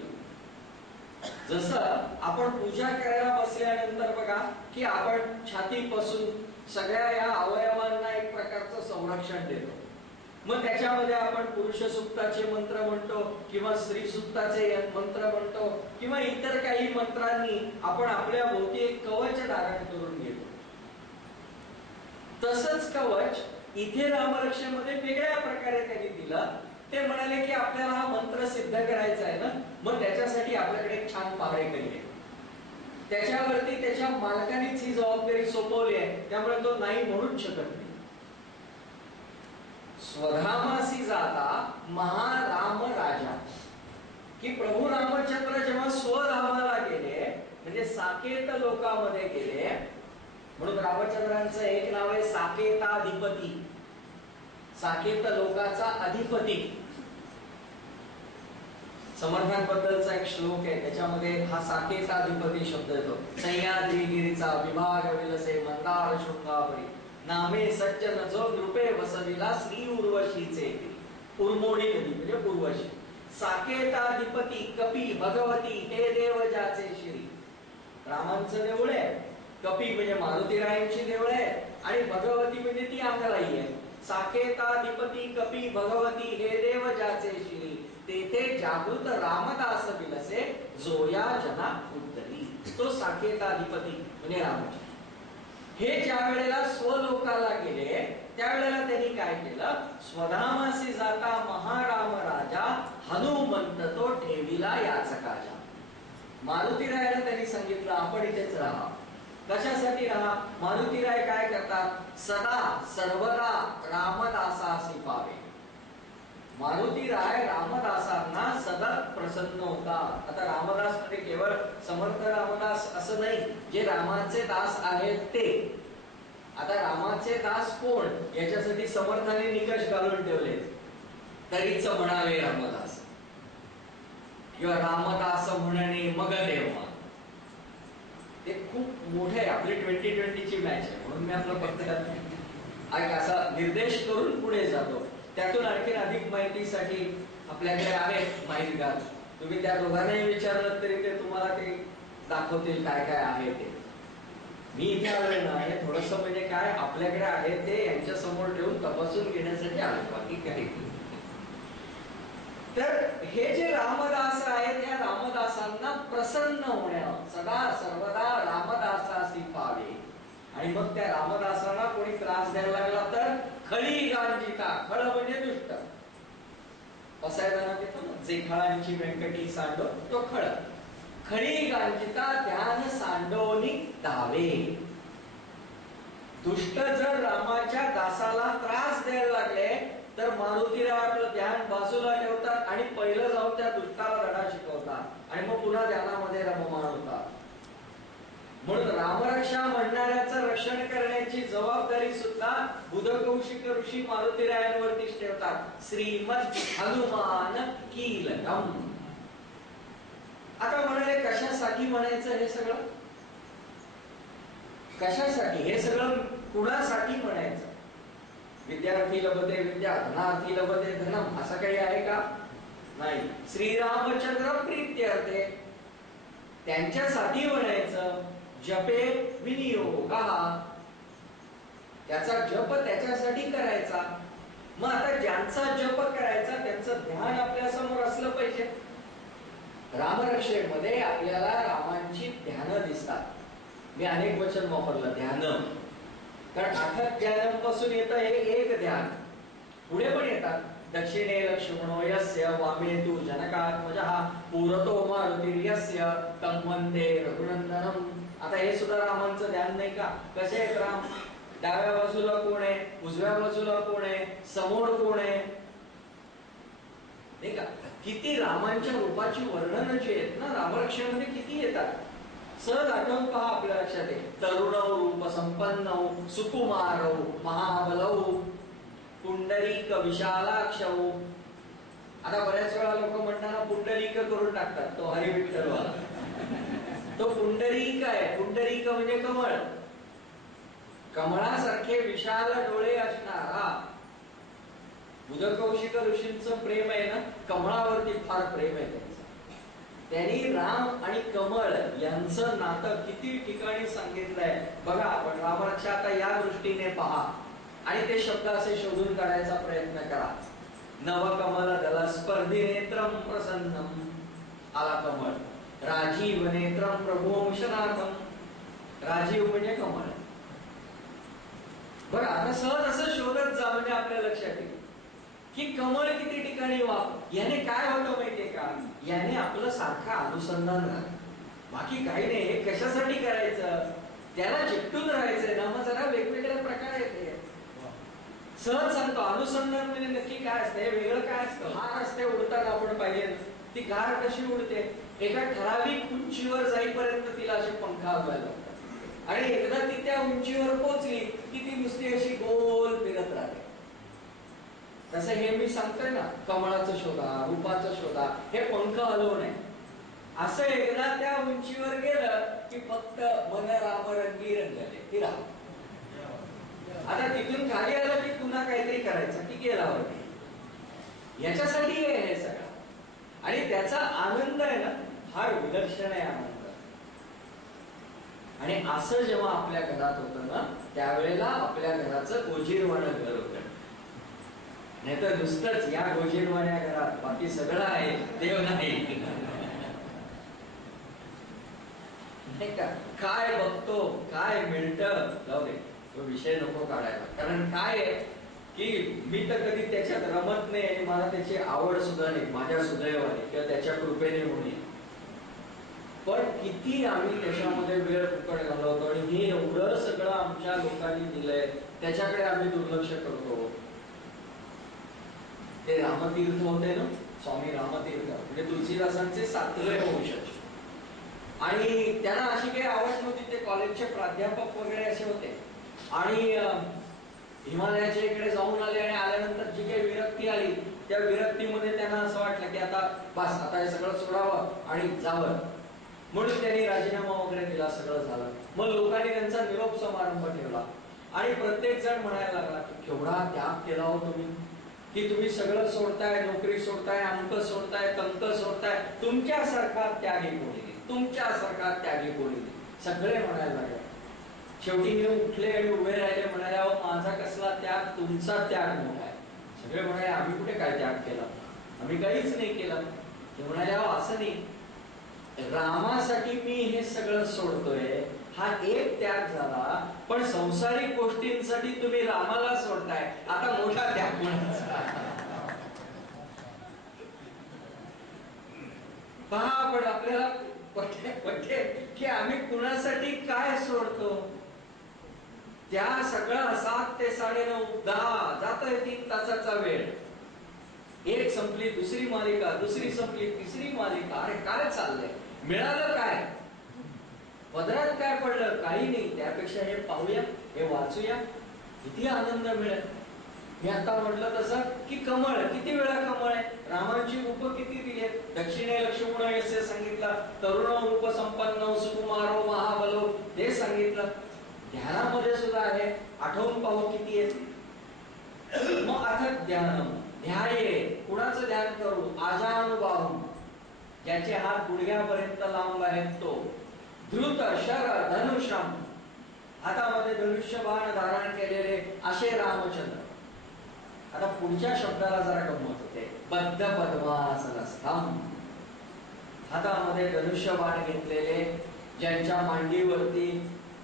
जसं आपण पूजा करायला बसल्यानंतर बघा की आपण छातीपासून सगळ्या या अवयवांना एक प्रकारचं संरक्षण देतो. मग त्याच्यामध्ये आपण पुरुष सुक्ताचे मंत्र म्हणतो किंवा स्त्री सुक्ताचे मंत्र म्हणतो किंवा इतर काही मंत्रांनी आपण आपल्या भोवती एक कवच धारण करून घेतो. तसंच कवच इथे रामरक्षेमध्ये वेगळ्या प्रकारे त्यांनी दिलं. ते म्हणाले की आपल्याला हा मंत्र सिद्ध करायचा आहे ना, मग त्याच्यासाठी आपल्याकडे एक छान पहारेकरी आहे. त्याच्यावरती त्याच्या मालकानेच ही जबाबदारी सोपवली आहे, त्यामुळे तो नाही म्हणूच शकत नाही. स्वधामासी जाता महाराम राजा, की प्रभू रामचंद्र जेव्हा स्वधामाला गेले म्हणजे साकेत लोकांमध्ये गेले, म्हणून रामचंद्रांचं एक नाव आहे साकेताधिपती, साकेत लोकाचा अधिपती. समर्थांबद्दलचा एक श्लोक आहे, त्याच्यामध्ये हा साकेताधिपती शब्द येतो. सह्याद्रीगिरीचा विभाग विलसे मंदार शृंगापरी, नामे सज्जन जो नृपे वसविला श्री उर्वशीचे. उर्मोडी नदी म्हणजे उर्वशी. साकेताधिपती कपी भगवती हे देव ज्याचे श्री. रामांचं देऊळ आहे, कपी म्हणजे मारुतीरायांची देऊळ आहे, आणि भगवती म्हणजे ती अंगलाई आहे. साकेताधिपती कपी भगवती हे देव ज्याचे श्री, तेथे जागृत रामदास विलसे जोया जना उद्धरी. तो साकेताधिपती म्हणजे रामचंद्र. हे ज्या वेळेला स्वलोकाला गेले त्यावेळेला त्यांनी काय केलं, स्वधामासी जाता महाराम राजा, हनुमंत तो ठेविला याचकाजा. मारुतीरायाला त्यांनी सांगितलं आपण इथेच राहा. कशासाठी राहा? मारुतीराय काय करतात, सदा सर्वदा रामदासासी पावे. मारुतीराय रामदासांना सदा प्रसन्न होतात. आता रामदास म्हणजे केवळ समर्थ रामदास असं नाही, जे रामाचे दास आहेत ते. आता रामाचे दास कोण याच्यासाठी समर्थाने निकष घालून ठेवले. तरीच म्हणावे रामदास, किंवा रामदास म्हणणे मग देवा. ते खूप मोठे आहे. आपली 2020 ची मॅच आहे, म्हणून मी आपलं फक्त असा निर्देश करून पुढे जातो. त्यातून आणखी अधिक माहितीसाठी आपल्याकडे आहे माहितगार. तुम्ही त्या दोघांनाही विचारलं तरी ते तुम्हाला ते दाखवतील काय काय आहे ते. मी इथे आलोय ना, हे थोडस म्हणजे काय आपल्याकडे आहे ते यांच्या समोर ठेवून तपासून घेण्यासाठी आलो, बाकी काही. तर हे जे रामदास आहेत, या रामदासांना प्रसन्न होण्या सदा सर्वदा रामदासासी पावे. आणि मग त्या रामदासांना कोणी त्रास द्यायला लागला तर खळी गांजिता. खळ म्हणजे दुष्ट. पसायदानात येतो ना, जे खळांची व्यंकटी सांडो तो खळ. खळी गांजिता ध्यान सांडोनी धावे. दुष्ट जर रामाच्या दासाला त्रास द्यायला लागले तर मारुतीराय आपलं ध्यान बाजूला ठेवतात आणि पहिलं जाऊन त्या दुष्टाला धडा शिकवतात आणि मग पुन्हा ध्यानामध्ये रममाण होतात. म्हणून रामरक्षा म्हणणाऱ्याचं रक्षण करण्याची जबाबदारी सुद्धा बुधकौशिक ऋषी मारुतीरायांवरतीच ठेवतात. श्रीमद हनुमान कीलकम. आता म्हणाले कशासाठी म्हणायचं हे सगळं, कशासाठी हे सगळं कुणासाठी म्हणायचं. विद्यार्थी लभते विद्या, धनार्थी लभते धनम, असं काही आहे का? नाही. श्रीरामचंद्र प्रीत्यर्थे त्यांच्यासाठी म्हणायचं. जपे विनियोगा, त्याचा जप त्याच्यासाठी करायचा. मग आता ज्यांचा जप करायचा त्यांचं ध्यान आपल्या समोर असलं पाहिजे. रामरक्षेमध्ये आपल्याला रामांची ध्यानं दिसतात. मी अनेक वचन वापरलं ध्यान, कारण अथक ध्यान पासून येतं हे एक ध्यान. पुढे पण येतात दक्षिणे लक्ष्मणो यस्य वामे तु जनकात्मजः पुरतो मारुतिर्यस्य तं वंदे रघुनंदनम. आता हे सुद्धा रामांचं ध्यान नाही का? कसे आहेत राम? डाव्या बाजूला कोण आहे, उजव्या बाजूला कोण आहे, समोर कोण आहे, नाही का? किती रामांच्या रूपाची वर्णन जी आहेत ना रामरक्षेमध्ये किती येतात. सहज आठवून पहा, आपल्या लक्षात येईल. तरुणौ रूप संपन्नौ सुकुमारौ महाबलौ पुंडरीक विशालाक्षौ. आता बऱ्याच वेळा लोक म्हणताना पुंडरीक करून टाकतात, तो हरी विठ्ठल वाला. तो पुंडरीक आहे. पुंडरीक म्हणजे कमळ. कमळासारखे विशाल डोळे असणारा. बुधकौशिक ऋषींचं प्रेम आहे ना, कमळावरती फार प्रेम आहे त्यांचं. त्यांनी राम आणि कमळ यांचं नातं किती ठिकाणी सांगितलंय बघा. आपण रामरक्षा आता या दृष्टीने पहा आणि ते शब्द असे शोधून काढायचा प्रयत्न करा. नवकमल दल स्पर्धी नेत्रम प्रसन्नम. आला कमळ. राजीव नेत्रम प्रभोंशनाथम. राजीव म्हणजे कमळ. बरं आता सहज असं शोधत जा म्हणजे आपल्या लक्षात येईल की कमळ किती ठिकाणी याने काय होतं माहितीये का, याने आपलं सारखं अनुसंधान राहतं, बाकी काही नाही. हे कशासाठी करायचं, त्याला चिकटून राहायचंय ना, मग जरा वेगवेगळे प्रकार येते. सहज सांगतो, अनुसंधान म्हणजे नक्की काय असतं, वेगळं काय असतं. हार असते उडताना आपण पाहिजे, ती गार कशी उडते, एका ठराविक उंचीवर जाईपर्यंत तिला असे पंख हलवायला लागतात आणि एकदा ती त्या उंचीवर पोहोचली की ती नुसती अशी गोल फिरत राहते. तसं हे मी सांगतोय ना, कमळाचं शोधा, रूपाचं शोधा, हे पंख हलवणे. असं एकदा त्या उंचीवर गेलं की फक्त मन रामरंगी रंगले ती राम. आता तिथून खाली आलं की पुन्हा काहीतरी करायचं की गेला वरती. याच्यासाठी हे सगळं, आणि त्याचा आनंद आहे ना, हा विलक्षण आहे आनंद. आणि असं जेव्हा आपल्या घरात होतं ना, त्यावेळेला आपल्या घराचं गोजीरवाणं घर होतं. नाहीतर नुसतंच या गोजीरवाण्या घरात बाकी सगळं आहे, देव नाही. का काय बघतो, काय मिळतं, जाऊ दे, तो विषय नको काढायला. कारण काय आहे की मी तर कधी त्याच्यात रमत नाही आणि मला त्याची आवड सुद्धा नाही, माझ्या सुदैवाने किंवा त्याच्या कृपेने होणे. पण किती आम्ही त्याच्यामध्ये वेळ फुकट घालवतो आणि हे एवढं सगळं आमच्या लोकांनी दिलंय, त्याच्याकडे आम्ही दुर्लक्ष करतो. ते रामतीर्थ होते ना, स्वामी रामतीर्थ म्हणजे तुलसीदासांचे 7वे वंशज, आणि त्यांना अशी काही आवड नव्हती. ते कॉलेजचे प्राध्यापक वगैरे असे होते आणि हिमालयाच्या इकडे जाऊन आले आणि आल्यानंतर जी काही विरक्ती आली, त्या विरक्तीमध्ये त्यांना असं वाटलं की आता बस, आता हे सगळं सोडावं आणि जावं. म्हणून त्यांनी राजीनामा वगैरे दिला, सगळं झालं. मग लोकांनी त्यांचा निरोप समारंभ ठेवला आणि प्रत्येक जण म्हणायला लागला की केवढा त्याग केला हो तुम्ही, की तुम्ही सगळं सोडताय, नोकरी सोडताय, अंक सोडताय, तंक सोडताय, तुमच्यासारखा त्यागी कोणी नाही, तुमच्यासारखा त्यागी कोणी नाही. सगळे म्हणायला लागले. शेवटी हे उठले आणि उभे राहिले, म्हणाले अहो माझा कसला त्याग, तुमचा त्याग मोठा आहे. सगळे म्हणाले आम्ही कुठे काय त्याग केला, आम्ही काहीच नाही केलं. ते म्हणाले अहो असं नाही, रामासाठी मी हे सगळं सोडतोय, हा एक त्याग झाला, पण संसारिक गोष्टींसाठी तुम्ही रामाला सोडताय, आता मोठा त्याग म्हणायचा. पहा आपण आपल्याला पटते की आम्ही कुणासाठी काय सोडतो. त्या सगळं 7 ते 9:30 10 जातोय 3 तासाचा वेळ. एक संपली दुसरी मालिका, दुसरी संपली तिसरी मालिका. अरे काय चाललंय, मिळालं काय, पदरात काय पडलं, काही नाही. त्यापेक्षा हे पाहूया, हे वाचूया, किती आनंद मिळेल. मी आता म्हटलं तसं की कमळ, किती वेळा कमळ आहे, रामांची रूप किती दिली आहेत. दक्षिणे लक्ष्मण यस्य सांगितलं, तरुण रूप संपन्न सुकुमारो महाबलो ते सांगितलं. ध्यानामध्ये सुद्धा आहे, आठवून पाहू किती आहे. मग अथक ध्यान, ध्याये, कुणाचं ध्यान करू, आजानुबाहू, ज्याचे हात गुडघ्यापर्यंत लांब आहेत तो. द्रुत शर धनुषम, हातामध्ये धनुष्यबाण धारण केलेले असे रामचंद्र. आता पुढच्या शब्दाला जरा गंमत होते, बद्ध पद्मासनस्थम, हातामध्ये धनुष्यबाण घेतलेले, ज्यांच्या मांडीवरती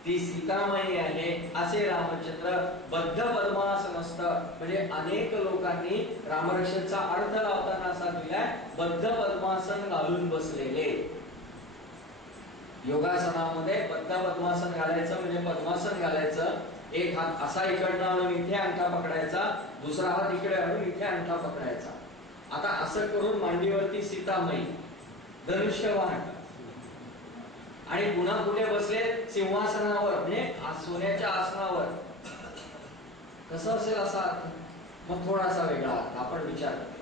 ती सीतामाई आहे असे रामचंद्र. बद्ध पद्मासनस्थ म्हणजे अनेक लोकांनी रामरक्षेचा अर्थ लावताना असा दिलाय, बद्ध पद्मासन घालून बसलेले. योगासनामध्ये बद्ध पद्मासन घालायचं म्हणजे पद्मासन घालायचं, एक हात असा इकडनं आणून इथे अंगठा पकडायचा, दुसरा हात इकडे आणून इथे अंगठा पकडायचा. आता असं करून मांडीवरती सीतामाई, धनुष्यबाण, आणि पुन्हा कुठे बसले, सिंहासनावर म्हणजे सोन्याच्या आसनावर. कसं असेल असा अर्थ, मग थोडासा वेगळा अर्थ आपण विचार करू.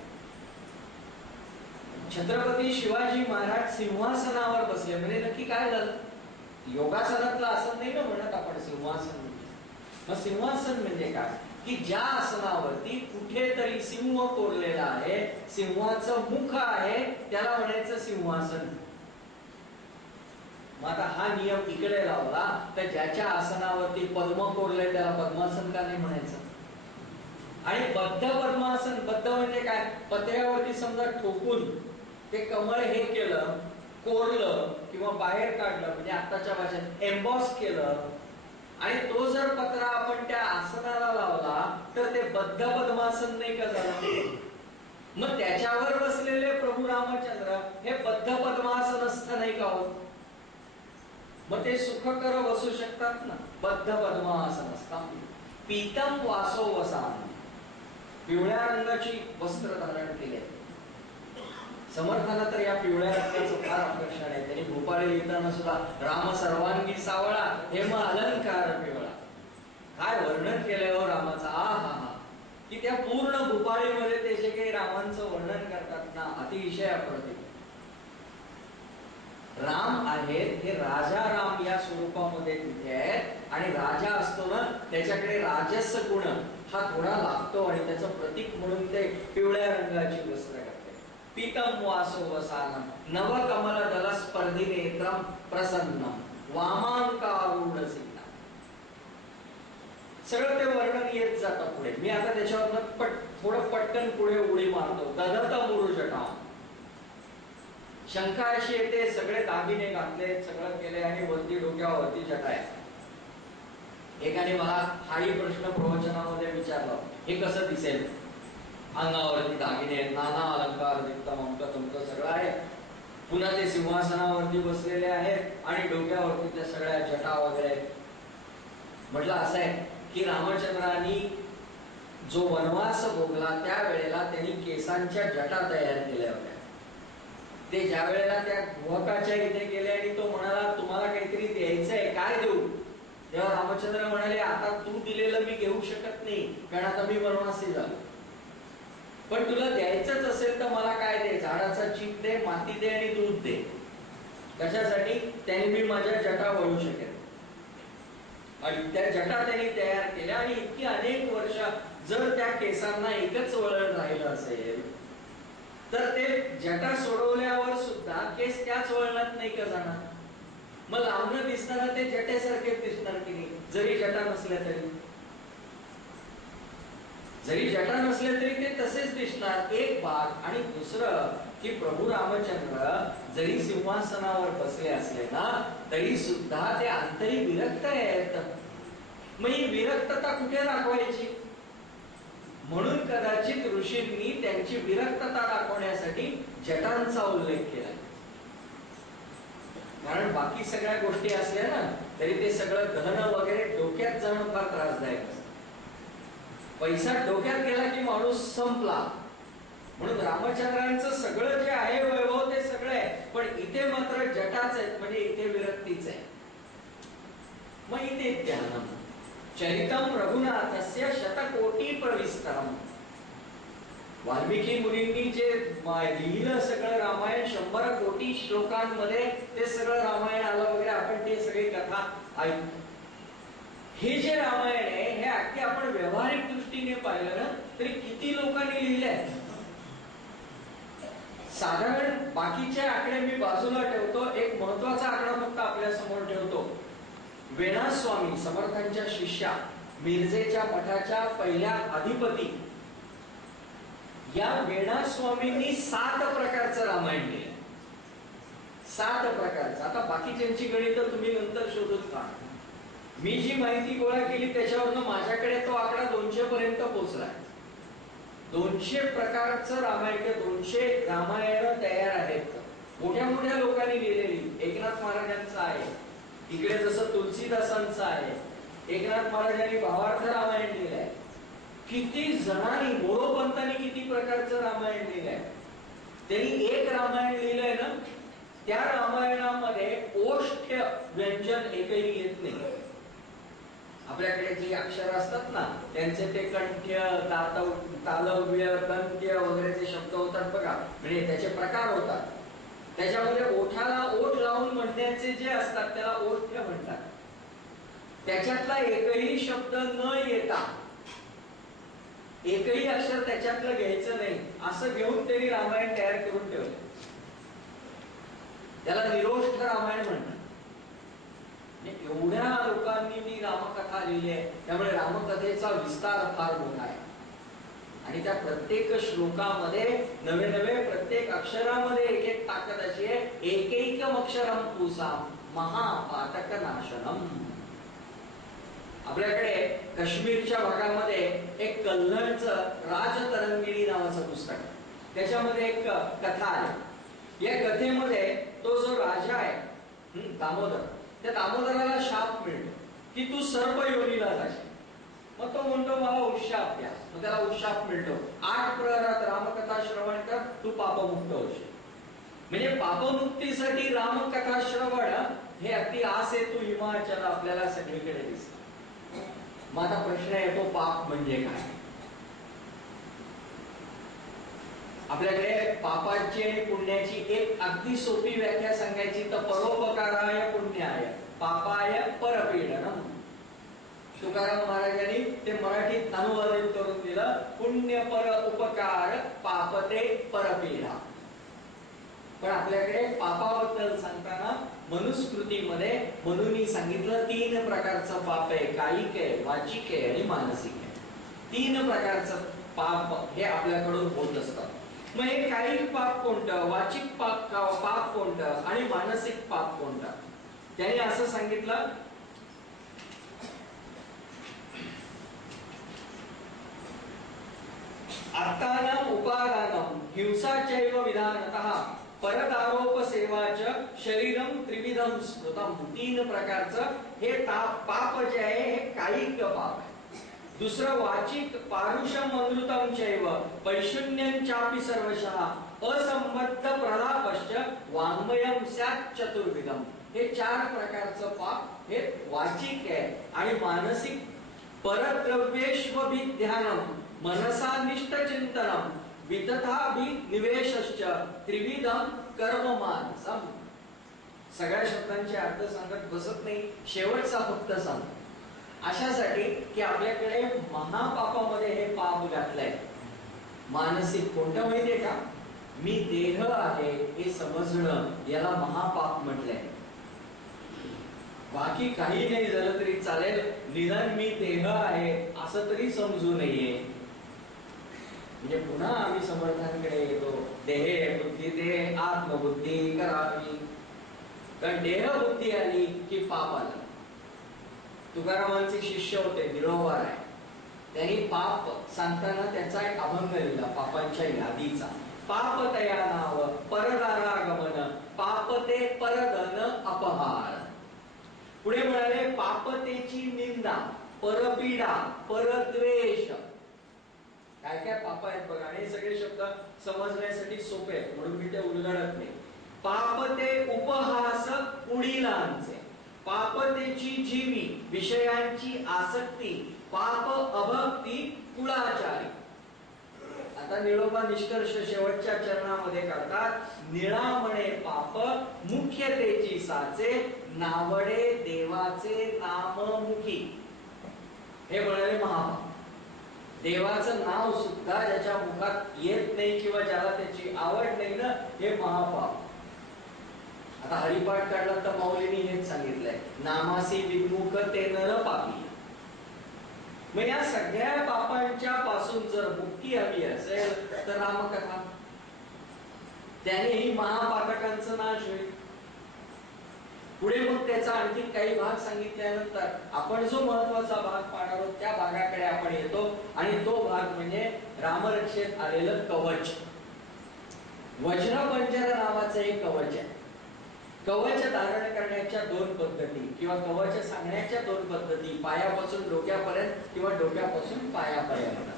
छत्रपती शिवाजी महाराज सिंहासनावर बसले म्हणजे नक्की काय झालं. योगासनातलं आसन नाही ना म्हणत आपण सिंहासन. मग सिंहासन म्हणजे काय, की ज्या आसनावरती कुठेतरी सिंह कोरलेला आहे, सिंहाचं मुख आहे, त्याला म्हणायचं सिंहासन. मग आता हा नियम इकडे लावला तर ज्याच्या आसनावरती पद्म कोरले त्याला पद्मासन का नाही म्हणायचं. आणि बद्ध पद्मासन, बद्ध म्हणजे काय, पत्र्यावरती समजा ठोकून ते कमळ हे केलं, कोरलं किंवा बाहेर काढलं, म्हणजे आताच्या भाषेत एम्बॉस केलं, आणि तो जर पत्रा आपण त्या आसनाला लावला तर ते बद्ध पद्मासन नाही का झालं? मग त्याच्यावर बसलेले प्रभू रामचंद्र हे बद्ध पद्मासनस्थ नाही का हो? मग ते सुखकर बसू शकतात ना. बद्ध पद्मासनस्थ पीतम वासो वसान, पिवळ्या रंगाची वस्त्र धारण केले. समर्थांना तर या पिवळ्या रंगाचं फार आकर्षण आहे. त्यांनी भूपाळी लिहिताना सुद्धा राम सर्वांगी सावळा हेम अलंकार पिवळा, काय वर्णन केलंय हो रामाचं. आ हा हा, की त्या पूर्ण भूपाळीमध्ये ते जे काही रामांचं वर्णन करतात ना, अतिशय अप्रतिम. राम आहेत हे राजा राम या स्वरूपामध्ये तिथे आहेत. आणि राजा असतो ना, त्याच्याकडे राजस गुण हा थोडा लागतो आणि त्याचं प्रतीक म्हणून ते पिवळ्या रंगाची वस्त्र घालते. पीतम वासो वसानम नव कमल दल स्पर्धी नेत्रम प्रसन्नम वामांकारूढ सीता. सगळं ते वर्णन येत जातं पुढे. मी आता त्याच्यावर थोडं पटकन पुढे उडी मारतो. दधत मुरुजटा, शंका अशी येते, सगळे दागिने घातले, सगळं केले आणि वरती डोक्यावरती जटा आहे. एकाने मला हाही प्रश्न प्रवचनामध्ये विचारला, हे कसं दिसेल? अंगावरती दागिने आहेत, नाना अलंकार, दिक्तम अमक तमक सगळं आहे, पुन्हा ते सिंहासनावरती बसलेले आहेत आणि डोक्यावरती त्या सगळ्या जटा वगैरे. म्हटलं असं आहे की रामचंद्रांनी जो वनवास भोगला त्यावेळेला त्यांनी केसांच्या जटा तयार केल्या होत्या. ते ज्या वेळेला त्या गुहकाच्या इथे गेले आणि तो म्हणाला, तुम्हाला काहीतरी द्यायचंय, काय देऊ? तेव्हा रामचंद्र म्हणाले, आता तू दिलेलं मी घेऊ शकत नाही, कारण आता मी वनवासी झालो. पण तुला द्यायचंच असेल तर मला काय दे? झाडाचा चीप दे, माती दे आणि दूध दे. कशासाठी? त्याने मी माझ्या जटा वळू शकेल. आणि त्या जटा त्यांनी तयार केल्या. आणि इतकी अनेक वर्ष जर त्या केसांना एकच वळण राहिलं असेल तर ते जटा सोडवल्यावर सुद्धा केस त्याच वळणात नाही का जाणार? मग लांबणं दिसताना ते जटेसारखे दिसणार की नाही, जरी जटा नसल्या तरी? जरी जटा नसल्या तरी ते तसेच दिसणार. एक भाग. आणि दुसरं की प्रभू रामचंद्र जरी सिंहासनावर बसले असले ना, तरी सुद्धा ते अंतरी विरक्त आहेत. मग ही विरक्तता कुठे दाखवायची? म्हणून कदाचित ऋषींनी त्यांची विरक्तता दाखवण्यासाठी जटांचा उल्लेख केला. कारण बाकी सगळ्या गोष्टी असल्या ना तरी ते सगळं गहन वगैरे डोक्यात जाणं फार त्रासदायक असतं. पैसा डोक्यात गेला की माणूस संपला. म्हणून रामचंद्रांचं सगळं जे आहे वैभव ते सगळं आहे, पण इथे मात्र जटाच आहेत, म्हणजे इथे विरक्तीच आहे. मग इथे ध्यानम चरितम रघुनाथस्य शतकोटी प्रविस्तरम. वाल्मिकी मुनींनी जे लिहिलं सगळं रामायण 100 कोटी श्लोकांमध्ये, ते सगळं रामायण आलं वगैरे, आपण ते सगळी कथा ऐकतो. हे जे रामायण आहे हे अगदी आपण व्यवहारिक दृष्टीने पाहिलं ना तरी किती लोकांनी लिहिलंय. साधारण बाकीचे आकडे मी बाजूला ठेवतो, एक महत्वाचा आकडा फक्त आपल्या समोर ठेवतो. वेणास्वामी समर्थांच्या शिष्या, मिरजेच्या मठाच्या पहिल्या अधिपती, या वेणास्वामींनी 7 प्रकारचं रामायण लिहिलं. 7 प्रकारचं. आता बाकीच्यांची गणित तुम्ही नंतर शोधून काढा. मी जी माहिती गोळा केली त्याच्यावरनं माझ्याकडे तो आकडा 200 पर्यंत पोहोचला. 200 प्रकारचं रामायण, 200 रामायण तयार आहेत. मोठ्या मोठ्या लोकांनी लिहिलेली. एकनाथ महाराजांचं आहे, इकडे जसं तुलसीदासांचं आहे. एकनाथ महाराजांनी भावार्थ रामायण लिहिलंय. किती जणांनी, मोरोपंतांनी किती प्रकारचं रामायण लिहिलंय. त्यांनी एक रामायण लिहिलंय ना, त्या रामायणामध्ये ओष्ठ्य व्यंजन एकही येत नाही. आपल्याकडे जी अक्षर असतात ना त्यांचे ते कंठ्य, तालव्य, दंत्य वगैरेचे शब्द होतात बघा, म्हणजे त्याचे प्रकार होतात. त्याच्यामध्ये ओठाला ओठ लावून म्हणण्याचे जे असतात त्याला ओष्ठ्य म्हणतात. त्याच्यातला एकही शब्द न येता, एकही अक्षर त्याच्यातलं घ्यायचं नाही, असं घेऊन त्यांनी रामायण तयार करून ठेवलं. त्याला निरोष्ठ रामायण म्हणतात. एवढ्या लोकांनी मी रामकथा लिहिली आहे, त्यामुळे रामकथेचा विस्तार फार मोठा आहे. आणि त्या प्रत्येक श्लोकामध्ये नवे नवे, प्रत्येक अक्षरामध्ये एक एक ताकद अशी आहे. एकैकम अक्षरम पुसाम महापातक नाशनम. आपल्याकडे काश्मीरच्या भागामध्ये एक कल्हणचं राजतरंगिणी नावाचं पुस्तक आहे. त्याच्यामध्ये एक कथा आहे. या कथेमध्ये तो जो राजा आहे दामोदर, त्या दामोदराला शाप मिळतो की तू सर्प योनीला जाशील. मग तो म्हणतो मला उशाप द्या. मग त्याला उशाप मिळतो 8 प्रहरात रामकथा श्रवण कर, तू पापमुक्त होशील. म्हणजे पापमुक्तीसाठी रामकथा श्रवण हे अति आसे तू हिमाचल आपल्याला सगळीकडे दिसतं. मग आता प्रश्न येतो, पाप म्हणजे काय? आपल्याकडे पापाची आणि पुण्याची एक अगदी सोपी व्याख्या सांगायची तर परोपकाराय पुण्याय पापाय परपीडनम. तुकाराम महाराजांनी ते मराठीत अनुवादित करून दिलं, पुण्य पर उपकार पापते परपीडा. पण आपल्याकडे पापाबद्दल सांगताना मनुस्मृतीमध्ये मनूंनी सांगितलं 3 प्रकारचं पाप आहे. कायिक आहे, वाचिक आहे आणि मानसिक आहे. 3 प्रकारचं पाप हे आपल्याकडून होत असतं. मग हे कायिक पाप कोणतं, वाचिक पाप कोणतं आणि मानसिक पाप कोणतं? त्याने असं सांगितलं, अर्थानां उपादानं हिंसाचैव विधानतः परदारोप सेवाच शरीरम त्रिविधम स्मृतम. 3 प्रकारचं हे पाप जे आहे हे कायिक पाप आहे. दुसरं वाचिक पारुषम अमृतम चैव पैशून्यं चापि सर्वशः असंबद्ध प्रलापश्च वाङ्मयं स्यात् चतुर्विधम. हे 4 प्रकारचं पाप हे वाचिक आहे. आणि मानसिक परद्रव्येष्वभिध्यानम मनसा निष्ठ चिंतनम वितथाभि निवेशश्च त्रिविधम कर्ममानसम. सगळ्या शब्दांचे अर्थ सांगत बसत नाही, शेवटचा फक्त सांग. अशासाठी की आपल्याकडे महापापामध्ये हे पाप घातलंय. मानसिक कोणतं माहितीये का? मी देह आहे हे समजणं, याला महापाप म्हटलंय. बाकी काही नाही झालं तरी चालेल, निदान मी देह आहे असं तरी समजू नये. म्हणजे पुन्हा आम्ही समर्थांकडे येतो, देह बुद्धी दे आत्मबुद्धी करावी. कारण देह बुद्धी आली की पाप आलं. तुकारामांचे शिष्य होते निळोबार आहे, त्यांनी पाप सांगताना त्याचा एक अभंग लिहिला पापांच्या यादीचा. पाप तया नाव परदारागमन पापते परधन अपहार. पुढे म्हणाले पापतेची निंदा, परपीडा, परद्वेष. काय काय पाप आहेत बघा. आणि सगळे शब्द समजण्यासाठी सोपे आहेत म्हणून मी ते उलगडत नाही. पापते उपहास पुढीलांचे, पापतेची जीवी विषयांची आसक्ती, पाप अभक्ती कुळाचारी. आता निळोबा निष्कर्ष शेवटच्या चरणामध्ये काढतात, निळामणे पाप मुख्यतेची साचे, नावडे देवाचे नाममुखी. हे म्हणाले महापाप. देवाचं नाव सुद्धा ज्याच्या मुखात येत नाही किंवा ज्याला त्याची आवड नाही ना, हे महापाप. आता हरिपाठ काढला तर माऊलींनी हेच सांगितलंय, नामासी विमुख ते नर पापी. मग या सगळ्या पापांच्या पासून जर मुक्ती हवी असेल तर रामकथा, त्यानेही महापातकांचं नाश होईल. पुढे मग त्याचा आणखी काही भाग सांगितल्यानंतर आपण जो महत्वाचा भाग पाहणार आहोत त्या भागाकडे आपण येतो. आणि तो भाग म्हणजे रामरक्षेत आलेलं कवच. वज्रपंजर नावाचं एक कवच आहे. कवच धारण करण्याच्या 2 पद्धती किंवा कवच सांगण्याच्या 2 पद्धती, पायापासून डोक्यापर्यंत किंवा डोक्यापासून पायापर्यंत.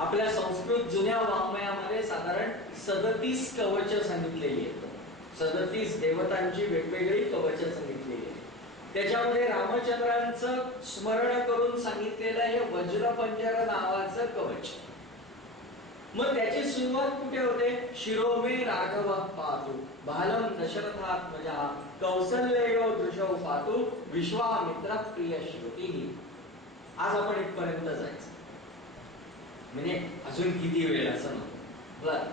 आपल्या संस्कृत जुन्या वाङ्मयामध्ये साधारण 37 कवच सांगितलेली आहेत. 37 देवतांची वेगवेगळी कवच सांगितलेली आहेत. त्याच्यामध्ये रामचंद्रांचं स्मरण करून सांगितलेलं हे वज्रपंजर नावाचं कवच. मग त्याची सुरुवात कुठे होते? शिरोमे राघव पातु भालम दशरथात्मजा कौसल्यो दृशौ पातु विश्वामित्र प्रिय श्रुती. आज आपण इथपर्यंत जायचं. म्हणजे अजून किती वेळ असं नको.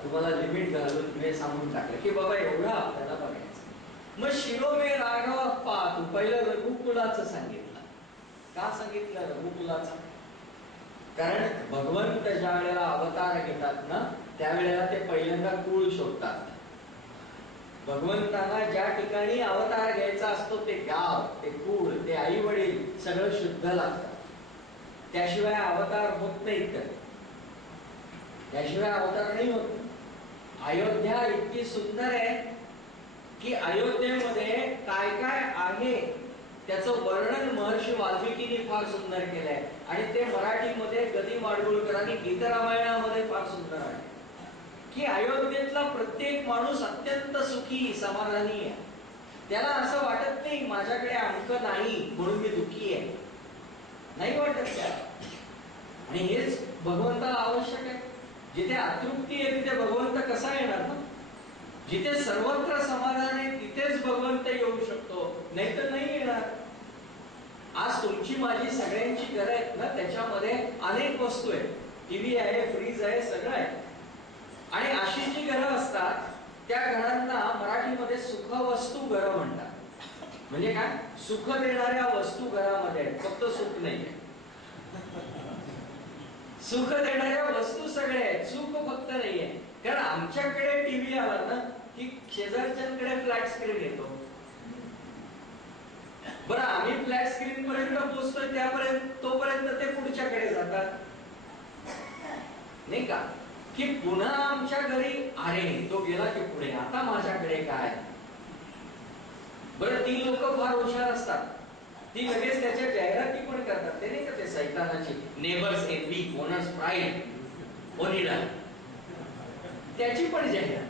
तुम्हाला लिमिट घालून वेळ सांगून टाकलं की बाबा एवढा आपल्याला बघायचं. मग शिरोमे राघव पातु पहिलं रघुकुलाचं सांगितलं. का सांगितलं रघुकुलाचं? कारण भगवंत ज्या वेळेला अवतार घेतात ना, त्यावेळेला ते पहिल्यांदा कुळ शोधतात. भगवंतांना ज्या ठिकाणी अवतार घ्यायचा असतो ते गाव, ते कुळ, ते आई वडील सगळं शुद्ध लागतं. त्याशिवाय अवतार होत नाहीत का? त्याशिवाय अवतार नाही होत. अयोध्या इतकी सुंदर आहे की अयोध्येमध्ये काय काय आहे त्याचं वर्णन महर्षी वाल्मिकींनी फार सुंदर केलंय आणि ते मराठीमध्ये गदी माडगुळकरांनी गीत रामायणामध्ये फार सुंदर आहे की अयोध्येतला प्रत्येक माणूस अत्यंत सुखी समाधानी आहे. त्याला असं वाटत नाही माझ्याकडे अंक नाही म्हणून मी दुःखी आहे, नाही वाटत त्या. आणि हेच भगवंताला आवश्यक आहे. जिथे अतृप्ती आहे तिथे भगवंत कसा येणार ना? जिथे सर्वत्र समाधान आहे तिथेच भगवंत येऊ शकतो, नाही तर नाही येणार. आज तुमची माझी सगळ्यांची घरं आहेत ना, त्याच्यामध्ये अनेक वस्तू आहेत. टीव्ही आहे, फ्रीज आहे, सगळं आहे. आणि अशी जी घरं असतात त्या घरांना मराठीमध्ये सुखवस्तू घरं म्हणतात. म्हणजे काय? सुख देणाऱ्या वस्तू घरामध्ये आहेत, फक्त सुख नाही. सुख देणाऱ्या वस्तू सगळे आहेत, सुख फक्त नाहीये. कारण आमच्याकडे टीव्ही आला ना की शेजारच्यांकडे फ्लॅट स्क्रीन येतो. बरं, आम्ही फ्लॅट स्क्रीन पर्यंत पोहोचतोय त्यापर्यंत तोपर्यंत ते पुढच्याकडे जातात, नाही का? की पुन्हा आमच्या घरी अरे तो गेला की पुढे आता माझ्याकडे काय. बरं, ती लोक फार हुशार असतात. ती लगेच त्याच्या जाहिराती पण करतात. ते नाही का ते सैतानाची neighbour's envy, owner's pride, Onida, त्याची पण जाहिरात.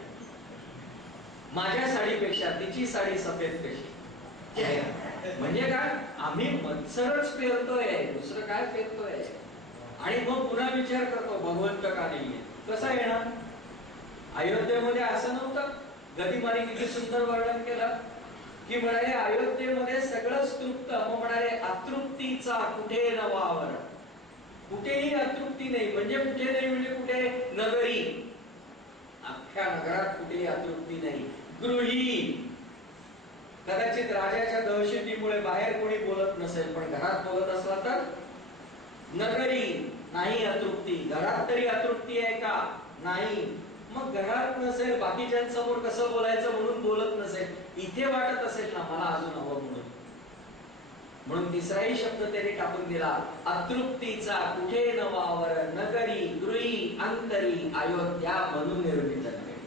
माझ्या साडीपेक्षा तिची साडी सफेद कशी जाहिरात. म्हणजे काय? आम्ही मत्सरच पेरतोय, दुसरं काय पेरतोय? आणि मग पुन्हा विचार करतो भगवंत का नाहीये, कसा येणार? अयोध्येमध्ये असं नव्हतं. गदिमाने किती सुंदर वर्णन केलं की म्हणाले अयोध्येमध्ये सगळंच तृप्त. मग म्हणाले अतृप्तीचा कुठे न वावर. कुठेही अतृप्ती नाही. म्हणजे कुठे नाही म्हणजे कुठे? नगरी, अख्ख्या नगरात कुठेही अतृप्ती नाही. गृही, कदाचित राजाच्या दहशतीमुळे बाहेर कोणी बोलत नसेल पण घरात बोलत असला तर. नगरी नाही अतृप्ती. घरात तरी अतृप्ती आहे का? नाही. मग घरात नसेल, बाकीच्यांसमोर कसं बोलायचं म्हणून बोलत नसेल. इथे वाटत असेल ना मला अजून हवं म्हणून. म्हणून तिसराही शब्द त्याने टाकून दिला, अतृप्तीचा कुठे न वावर. नगरी, गृही, अंतरी, अयोध्या म्हणून निर्मित आहे.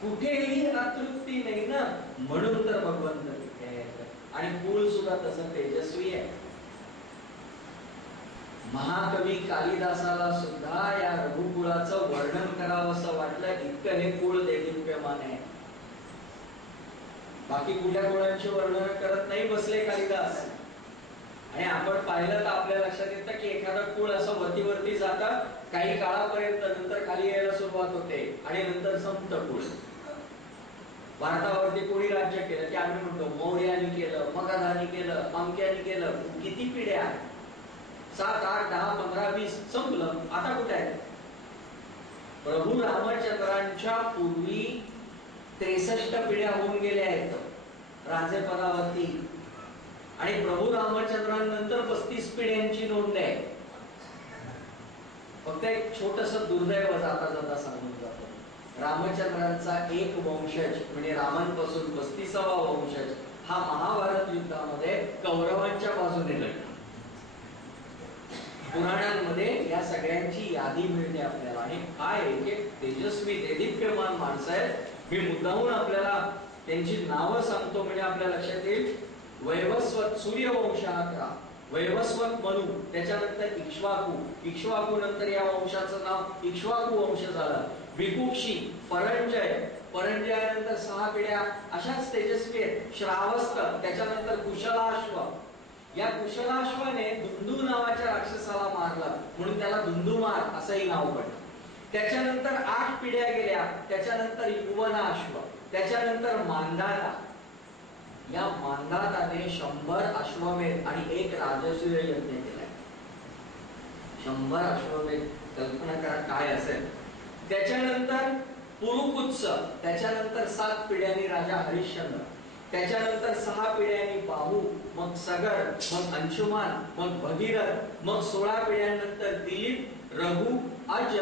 कुठेही अतृप्ती नाही ना, म्हणून तर भगवंत तिथे आहे. आणि कुळ सुद्धा तसं तेजस्वी आहे. महाकवी कालिदासाला सुद्धा या रघुकुळाचं वर्णन करावं असं वाटलं, इतकं हे कुळ देदीप्यमान आहे. बाकी कुठल्या कुळांची वर्णन करत नाही बसले कालिदास. आणि आपण पाहिलं तर आपल्या लक्षात येतं की एखादं कुळ असं वरती जातं काही काळापर्यंत, नंतर खाली यायला सुरुवात होते आणि नंतर संपतं कुळ. भारतावरती कोणी राज्य केलं की आम्ही म्हणतो मौर्यानी केलं, मगधानी केलं, अमक्यानी केलं. किती पिढ्या? 7, 8, 10, 15, 20 संपलं. आता कुठे आहे? प्रभू रामचंद्रांच्या पूर्वी 63 पिढ्या होऊन गेल्या आहेत राजेपदावरती. आणि प्रभू रामचंद्रांनंतर 35 पिढ्यांची नोंद आहे. फक्त एक छोटस दुर्दैव जाता जाता सांगून जातो. रामचंद्रांचा एक वंशज म्हणजे रामांपासून 35वा वंशज हा महाभारत युद्धामध्ये कौरवांच्या बाजूने लढला. पुराणांमध्ये या सगळ्यांची यादी मिळते आपल्याला. आणि काय एक तेजस्वी देदीप्यमान माणसं आहेत. मी मुद्दामून आपल्याला त्यांची नावं सांगतो म्हणजे आपल्या लक्षात येईल. वैवस्वत सूर्यवंश हा खरा, वैवस्वत मनु, त्याच्यानंतर इक्ष्वाकू, इक्ष्वाकू नंतर या वंशाचं नाव इक्ष्वाकू वंश झालं. विकुक्षी, परंजय, परंजयानंतर 6 पिढ्या अशाच तेजस्वी आहेत. श्रावस्त, त्याच्यानंतर कुशलाश्व. या कुशलाश्वाने धुंदू नावाच्या राक्षसाला मारलं म्हणून त्याला धुंदुमार असंही नाव पडलं. त्याच्यानंतर 8 पिढ्या गेल्या. त्याच्यानंतर युवनाश्व, त्याच्यानंतर मांधाता. या मांधाताने 100 अश्वमेध आणि 1 राजसूय यज्ञ केलाय. 100 अश्वमेध, कल्पना करा काय असेल. त्याच्यानंतर पुरुकुत्स, त्याच्यानंतर 7 पिढ्यांनी राजा हरिश्चंद्र, त्याच्यानंतर 6 पिढ्यांनी बाहू, मग सगर, मग अंशुमान, मग भगीरथ, मग 16 पिढ्यांनंतर दिलीप, रघु, अज,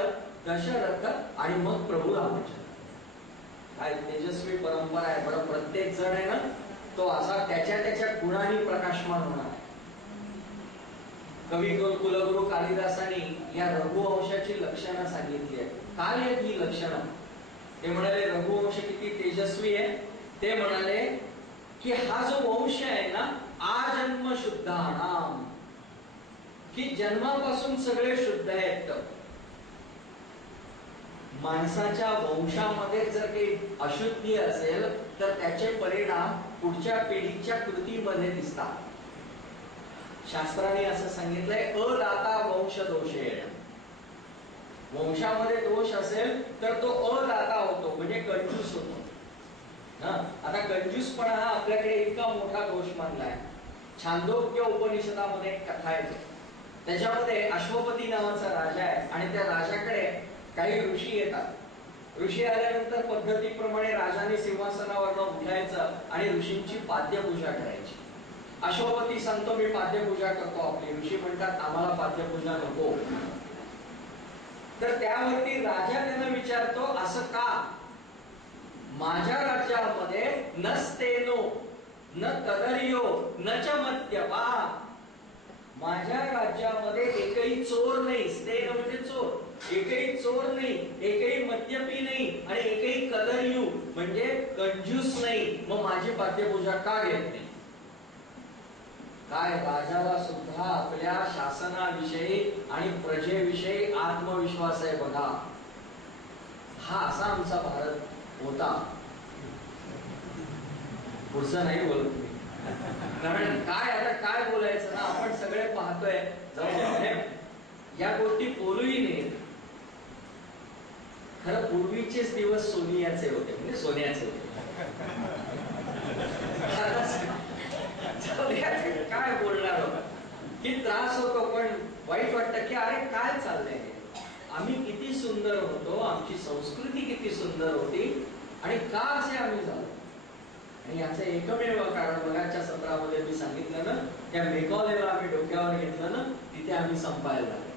दशरथ आणि मग प्रभू रामचंद्र. काय तेजस्वी परंपरा आहे. बरं, प्रत्येक जण आहे ना तो असा त्याच्या गुणांनी प्रकाशमान होणार आहे. कवी कुलगुरू कालिदासांनी या रघुवंशाची लक्षणं सांगितली आहेत. काय आहेत ही लक्षणं? ते म्हणाले रघुवंश किती तेजस्वी आहे. ते म्हणाले की हा जो वंश आहे ना, आजन्म शुद्धानाम, की जन्मापासून सगळे शुद्ध आहेत. माणसाच्या वंशामध्ये जर काही अशुद्धी असेल तर त्याचे परिणाम पुढच्या पिढीच्या कृतीमध्ये दिसतात. शास्त्राने असं सांगितलंय, अदाता वंश दोषेण. वंशामध्ये दोष असेल तर तो अदाता होतो, म्हणजे कंजूस होतो. आता कंजूसपणा हा आपल्याकडे इतका मोठा दोष मानलाय. छांदोग्य उपनिषदामध्ये एक कथा येते. त्याच्यामध्ये अश्वपती नावाचा राजा आहे आणि त्या राजाकडे काही ऋषी येतात. ऋषी आल्यानंतर पद्धतीप्रमाणे राजाने सिंहासनावरनं उठायचं आणि ऋषींची पाद्यपूजा करायची. अश्वपती सांगतो मी पाद्यपूजा करतो आपली. ऋषी म्हणतात आम्हाला पाद्यपूजा नको. तर त्यावरती राजा त्यांना विचारतो असं का? माझ्या राज्यामध्ये नस्तेनो न कदर्यो न च मद्यपा. माझ्या राज्यामध्ये एकही चोर नाही. स्तेन म्हणजे चोर. एकही चोर नाही, एकही मद्यपी नाही आणि एकही कदर्यू म्हणजे कंजूस नाही. मग माझी पाद्यपूजा का घेत नाही? काय राजाला सुद्धा आपल्या शासनाविषयी आणि प्रजेविषयी आत्मविश्वास आहे बघा. हा असा आमचा भारत होता. पुढचं नाही बोलत मी, कारण काय आता काय बोलायचं ना, आपण सगळे पाहतोय. या गोष्टी बोलूही नाही. खरं पूर्वीचेच दिवस सोनियाचे होते, म्हणजे सोन्याचे होते. काय बोलणार होता की त्रास होतो, पण वाईट वाटतं की अरे काय चाललंय. आम्ही किती सुंदर होतो, आमची संस्कृती किती सुंदर होती आणि का असे आम्ही झालो. आणि याचं एकमेव कारण मगाच्या सत्रामध्ये मी सांगितलं ना, त्या मेकॉलेला आम्ही डोक्यावर घेतलं ना, तिथे आम्ही संपायला लागलो.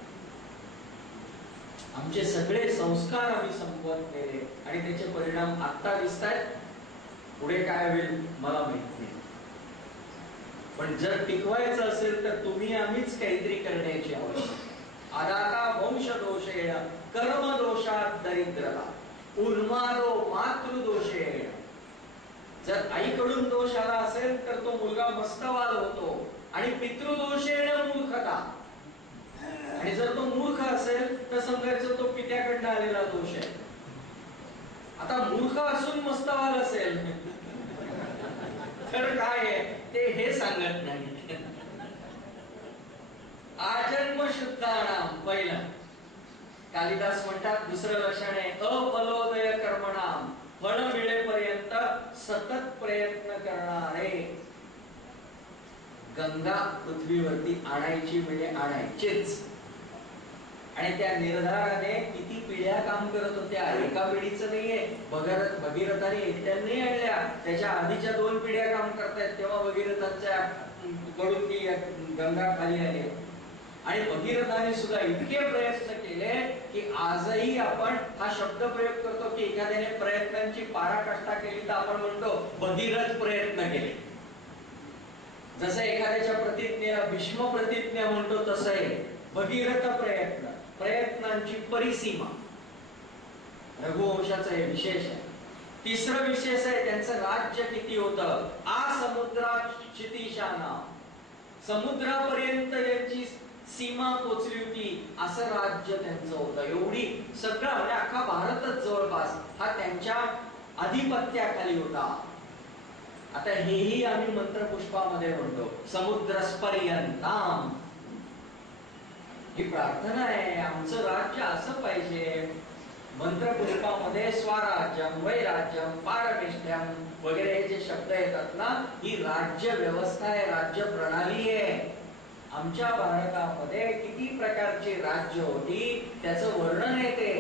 आमचे सगळे संस्कार आम्ही संपवत गेले आणि त्याचे परिणाम आता दिसत आहेत. पुढे काय होईल मला माहित नाही. पण जर टिकवायचं असेल तर तुम्ही आम्हीच काहीतरी करण्याची आवश्यकता. आदाता वंश दोषेण कर्म दोषात दरिद्रता उन्मादो मातृदोषेण. जर आईकडून दोष आला असेल तर तो मुलगा मस्तवाल होतो आणि पितृदोषेण मूर्खता. आणि जर तो मूर्ख असेल तर समजायचं तो पित्याकडनं आलेला दोष आहे. आता मूर्ख असून मस्तवाल असेल तर काय आहे ते हे सांगत नाही. आजन्म शुद्धानाम पहिलं कालिदास म्हणतात. दुसरं लक्षण आहे अफलोदय कर्मणाम, फळ मिळेपर्यंत सतत प्रयत्न करणारे. गंगा पृथ्वीवरती आणायची म्हणजे आणायचीच. आणि त्या निर्धाराने किती पिढ्या काम करत होत्या. एका पिढीचं नाहीये. भगीरथाने एकट्याने आणल्या, त्याच्या आधीच्या 2 पिढ्या काम करतायत. तेव्हा भगीरथाच्या कडून ती गंगा खाली आली. आणि भगीरथाने सुद्धा इतके प्रयत्न केले की आजही आपण हा शब्द प्रयोग करतो की एखाद्याने प्रयत्नांची पराकाष्ठा केली तर आपण म्हणतो भगीरथ प्रयत्न केले. जसं एखाद्याच्या प्रतिज्ञेला भीष्म प्रतिज्ञा म्हणतो तसं आहे भगीरथ प्रयत्न. प्रयत्नांची परिसीमा रघुवंशाचं हे विशेष आहे. तिसरं विशेष आहे त्यांचं राज्य किती होतं. आ समुद्रात क्षितिशाना, समुद्रापर्यंत यांची सीमा पोचली होती. असं राज्य त्यांचं होतं. एवढी सगळं म्हणजे अख्खा भारतच जवळपास हा त्यांच्या अधिपत्याखाली होता. आता हेही आम्ही मंत्रपुष्पामध्ये म्हणतो समुद्रस्पर्यंताम. ही प्रार्थना आहे आमचं राज्य असं पाहिजे. मंत्रपुष्पामध्ये स्वराज्यम, वैराज्यम, पारमेष्ठ्यम वगैरे जे शब्द येतात ना, ही राज्य व्यवस्था आहे, राज्य प्रणाली आहे. आमच्या भारतामध्ये किती प्रकारची राज्य होती त्याचं वर्णन येते.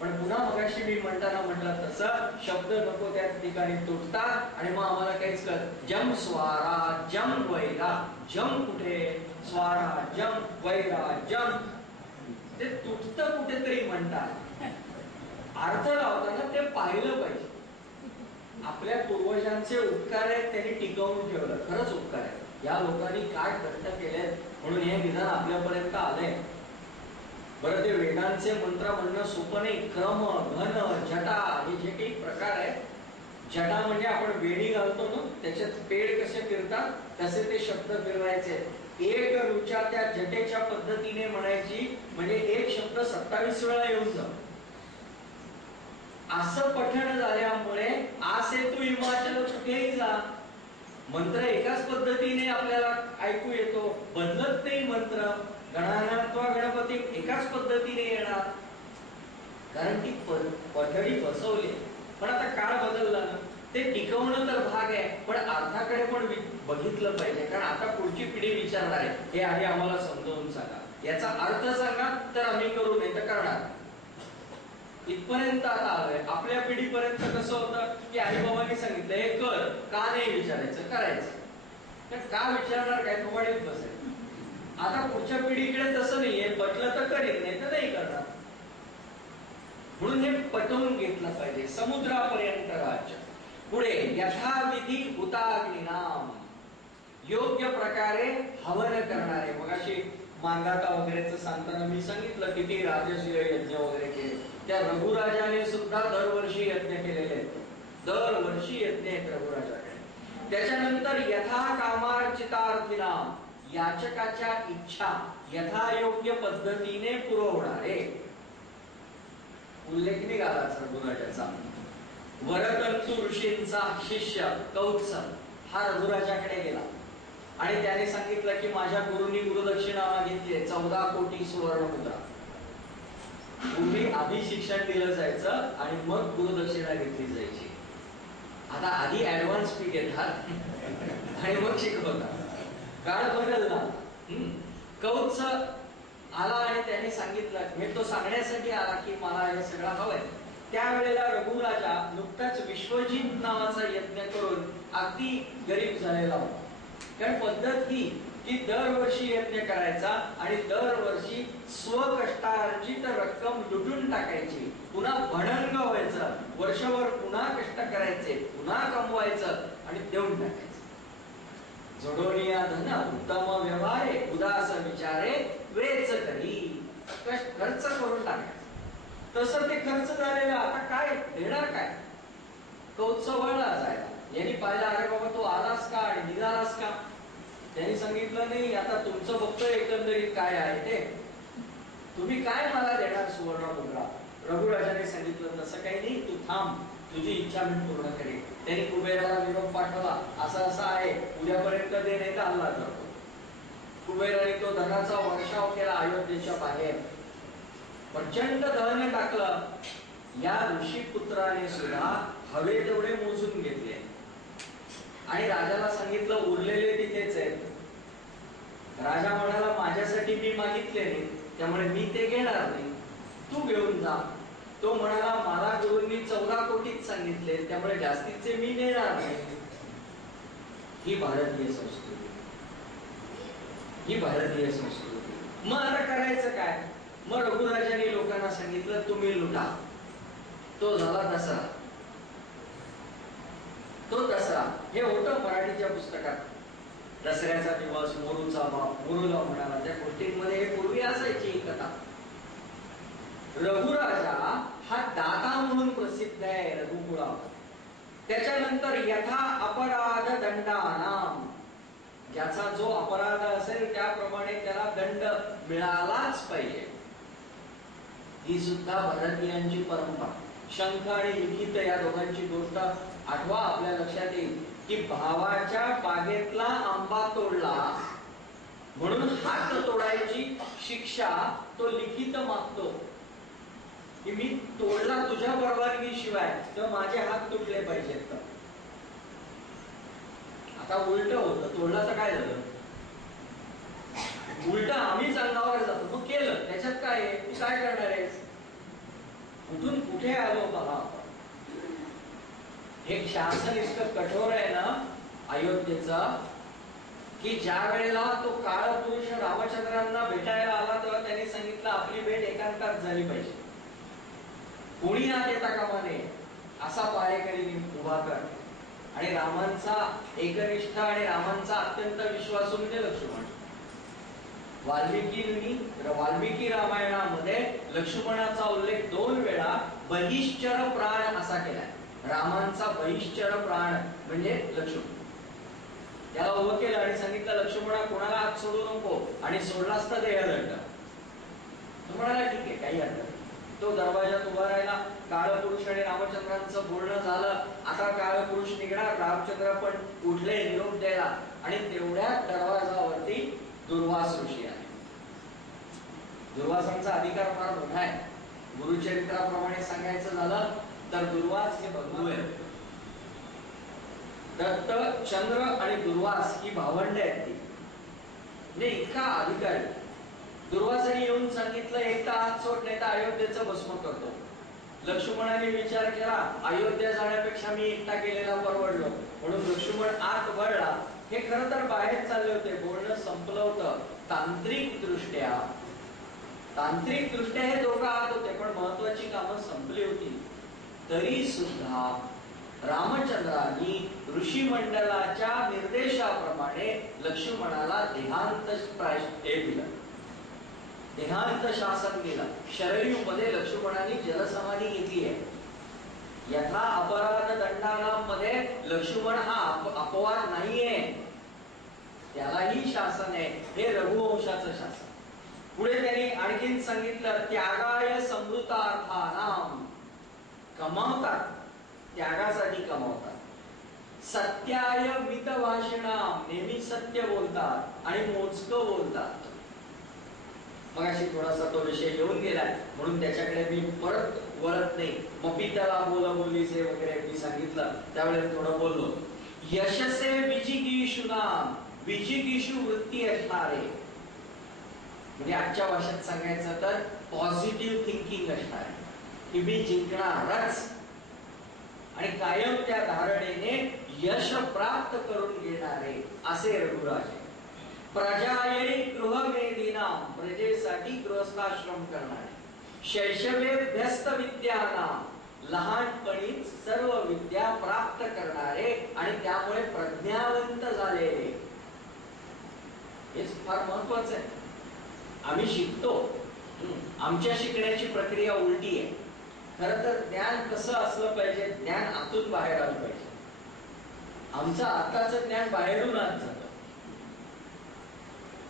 पण पुन्हा मगाशी मी म्हणताना म्हटलं तसं शब्द नको त्या ठिकाणी तुटतात आणि मग आम्हाला काहीच कळत. जम स्वराज्यम वैराज्यम, कुठे स्वराज्यम वैराज्यम ते तुटतं कुठेतरी म्हणतात. अर्थ लावताना ते पाहिलं पाहिजे. आपल्या पूर्वजांचे उपकार आहेत त्यांनी टिकवून ठेवलं, खरंच उपकार आहे. या लोकांनी काय कष्ट केले म्हणून हे विधान आपल्यापर्यंत आलंय. बरं, ते वेदांचे मंत्र म्हणणं सोपं नाही. क्रम, घन, जटा हे जे काही प्रकार आहेत, जटा म्हणजे आपण वेणी घालतो ना, त्याच्यात पेड कसे फिरतात तसे ते शब्द फिरवायचे. एक रुचा त्या जटेच्या पद्धतीने म्हणायची, म्हणजे एक शब्द 27 वेळा येऊन जातो. असं पठण झाल्यामुळे आसे तू हिमाचल कुठेही जा, मंत्र एकाच पद्धतीने आपल्याला ऐकू येतो, बदलत नाही मंत्र. गणानात्वा गणपती एकाच पद्धतीने येणार, कारण ती पठडी बसवली. पण आता काळ बदलला ना, ते टिकवणं तर भाग आहे, पण अर्थाकडे पण बघितलं पाहिजे. कारण आता पुढची पिढी विचारणार आहे, हे आधी आम्हाला समजावून सांगा, याचा अर्थ सांगा, तर आम्ही करू, नाही तर करणार. इथपर्यंत आता आलोय. आपल्या पिढीपर्यंत कसं होतं की आई बाबांनी सांगितलं हे कर, का नाही विचारायचं, करायचं. तर का विचारणार, काय थोडीच बसेल. आता पुढच्या पिढीकडे तसं नाहीये, पटलं तर करीन, नाही तर नाही करणार. म्हणून हे पटवून घेतलं पाहिजे. समुद्रापर्यंत राज्य. पुढे यथाविधी हुताग्निनाम, योग्य प्रकारे हवन करणारे. मग अशी मांगाता वगैरेचं सांगताना मी सांगितलं किती राजसूय यज्ञ वगैरे केले. त्या रघुराजाने सुद्धा दरवर्षी यज्ञ केलेले आहेत. दरवर्षी यज्ञ आहेत रघुराजाकडे. त्याच्यानंतर यथा कामार्चितार्थिनाम, याचकाच्या इच्छा यथायोग्य पद्धतीने पुरवणारे. उल्लेख निघालाच रघुराजाचा. वरतंतु ऋषींचा शिष्य कौत्स हा रघुराजाकडे गेला आणि त्याने सांगितलं की माझ्या गुरुंनी गुरुदक्षिणा मागितली 14 कोटी सुवर्ण मुद्रा. पूर्वी आधी शिक्षण दिलं जायचं आणि मग गुरुदक्षिणा घेतली जायची. आता आधी ऍडव्हान्स फी घेतात आणि मग शिकवतात. काळ बदलला. कौत्स आला आणि त्याने सांगितलं, हे तो सांगण्यासाठी आला की मला हे सगळं हवंय. त्यावेळेला रघुराजा नुकताच विश्वजित नावाचा यज्ञ करून अगदी गरीब झालेला होता. कारण पद्धत ही की दरवर्षी यज्ञ करायचा आणि दरवर्षी स्वकष्टार्जित रक्कम लुटून टाकायची, पुन्हा भणंग व्हायचं, वर्षभर पुन्हा कष्ट करायचे, पुन्हा कमवायचं आणि देऊन टाकायचं. जोडोनिया धन उत्तम व्यवहारे, उदास विचारे वेच करी. खर्च करून टाकायचं. तसं ते खर्च झालेलं. आता काय देणार काय? कौत्स वळला जायला. यांनी पाहिलं, अरे बाबा तू आलास का आणि निघालास का? त्यांनी सांगितलं नाही, आता तुमचं बघतोय एकंदरीत काय आहे ते, तुम्ही काय मला देणार सुवर्ण मुद्रा? रघुराजाने सांगितलं तसं काही नाही, तू थांब, तुझी इच्छा मी पूर्ण करेन. त्यांनी कुबेराला निरोप पाठवला, असं असं आहे, उद्यापर्यंत दे, नाही तर हल्ला करतो. कुबेराने तो धनाचा वर्षाव केला अयोध्येच्या बाहेर. प्रचंड धन टाकलं. या ऋषीपुत्राने सुद्धा हवे तेवढे मोजून घेतले आणि राजाला सांगितलं उरलेले तिथेच आहेत. राजा म्हणाला माझ्यासाठी मी मागितले नाही, त्यामुळे मी ते घेणार नाही, तू घेऊन जा. तो म्हणाला मला गुरूंनी 14 कोटीच सांगितले, त्यामुळे जास्तीचे मी नेणार नाही. ही भारतीय संस्कृती, ही भारतीय संस्कृती. मग आता करायचं काय? मग रघुराजांनी लोकांना सांगितलं तुम्ही लुटा. तो झाला दसरा. तो दसरा हे होतं मराठीच्या पुस्तकात. दसऱ्याचा दिवस, मोरूचा बाप, मोरूला म्हणाला, त्या गोष्टींमध्ये हे पूर्वी असायची ही कथा. रघुराजा हा दाता म्हणून प्रसिद्ध आहे रघुकुळावर. त्याच्यानंतर यथा अपराध दंडानाम, ज्याचा जो अपराध असेल त्याप्रमाणे त्याला दंड मिळालाच पाहिजे. ही सुद्धा भारतीयांची परंपरा. शंख आणि लिखित या दोघांची गोष्ट आठवा, आपल्या लक्षात येईल की भावाच्या बागेतला आंबा तोडला म्हणून हात तोडायची शिक्षा तो लिखित मागतो की मी तोडला तुझ्या परवानगी शिवाय, तर माझे हात तुटले पाहिजेत. आता उलट होतं, तोडला तर काय झालं? उलट आम्हीच अंगावर जातो. मग केलं, त्याच्यात काय आहे? तू काय करणार आहेस? कुठून कुठे आलो पहा. एक शासन इतकं कठोर आहे ना अयोध्येचा, की ज्या वेळेला तो काळ पुरुष रामचंद्रांना भेटायला आला तेव्हा त्यांनी सांगितलं आपली भेट एकांतात झाली पाहिजे, कोणी आत येता कामा नये, असा पारेकरी उभा कर. आणि रामांचा एकनिष्ठ आणि रामांचा अत्यंत विश्वासू म्हणजे लक्ष्मण. वाल्मिकी रामायणामध्ये लक्ष्मणाचा उल्लेख 2 वेळा बहिश्चर प्राण असा केलाय. रामांचा बहिश्चर प्राण म्हणजे लक्ष्मण. त्याला उभं केलं आणि सांगितलं लक्ष्मणा कोणाला हात सोडू नको, आणि सोडलाच तर देहदंड. तो म्हणाला ठीक आहे काही हरकत नाही. तो दरवाजात उभा राहिला. काळपुरुष आणि रामचंद्रांचं बोलणं झालं. आता काळपुरुष निघणार, रामचंद्र पण उठले निरोप द्यायला, आणि तेवढ्यात दरवाजावरती दुर्वास ऋषी आले. दुर्वासांचा अधिकार फार मोठा आहे. गुरुचरित्राप्रमाणे सांगायचं झालं तर दुर्वास हे बंधू आहेत. दत्त, चंद्र आणि दुर्वास ही भावंड आहेत ती. म्हणजे इतका अधिकार आहे. दुर्वासाने येऊन सांगितलं एक तर हात सोड नाही तर अयोध्येचं भस्म करतो. लक्ष्मणाने विचार केला अयोध्या जाण्यापेक्षा मी एकटा गेलेला परवडलो, म्हणून लक्ष्मण आत वळला. हे खरं तर बाहेर चालले होते, बोलणं संपलं होतं. तांत्रिक दृष्ट्या हे दोघं आत होते, पण महत्वाची कामं संपली होती. तरी सुद्धा रामचंद्रांनी ऋषी मंडळाच्या निर्देशाप्रमाणे लक्ष्मणाला देहांत शासन केलं. शरयू मध्ये लक्ष्मणाने जलसमाधी घेतली आहे. यथा अपराध दंडानामध्ये लक्ष्मण हा अपवाद नाहीये, त्यालाही शासन आहे. हे रघुवंशाचं शासन. पुढे त्यांनी आणखीन सांगितलं त्यागाय समृतार्थानाम, कमावतात, त्यागासाठी कमावतात. सत्याय मितभाषिणाम, नेहमी सत्य बोलतात आणि मोजकं बोलतात. मग अशी थोडासा तो विषय येऊन गेलाय म्हणून त्याच्याकडे मी परत वळत नाही. मपिताला बोलीचे वगैरे मी सांगितलं त्यावेळेस थोडं बोललो. यशसे विजिगीषुनाम, विजिगीषु वृत्ती असणारे, म्हणजे आजच्या भाषेत सांगायचं तर पॉझिटिव्ह थिंकिंग असणार आहे की मी जिंकणारच, आणि कायम त्या धारणेने यश प्राप्त करून घेणारे असे रघुराज. प्रजायै गृहमेदिनाम, प्रजेसाठी गृहस्थाश्रम करणारे. शैशवेभ्यस्त विद्यानाम, लहानपणीच सर्व विद्या प्राप्त करणारे आणि त्यामुळे प्रज्ञावंत झालेले. हे फार महत्वाचं आहे. आम्ही शिकतो, आमच्या शिकण्याची प्रक्रिया उलटी आहे. खरं तर ज्ञान कसं असलं पाहिजे, ज्ञान आतून बाहेर आलं पाहिजे. आमचं आताचं ज्ञान बाहेरून आत जातं.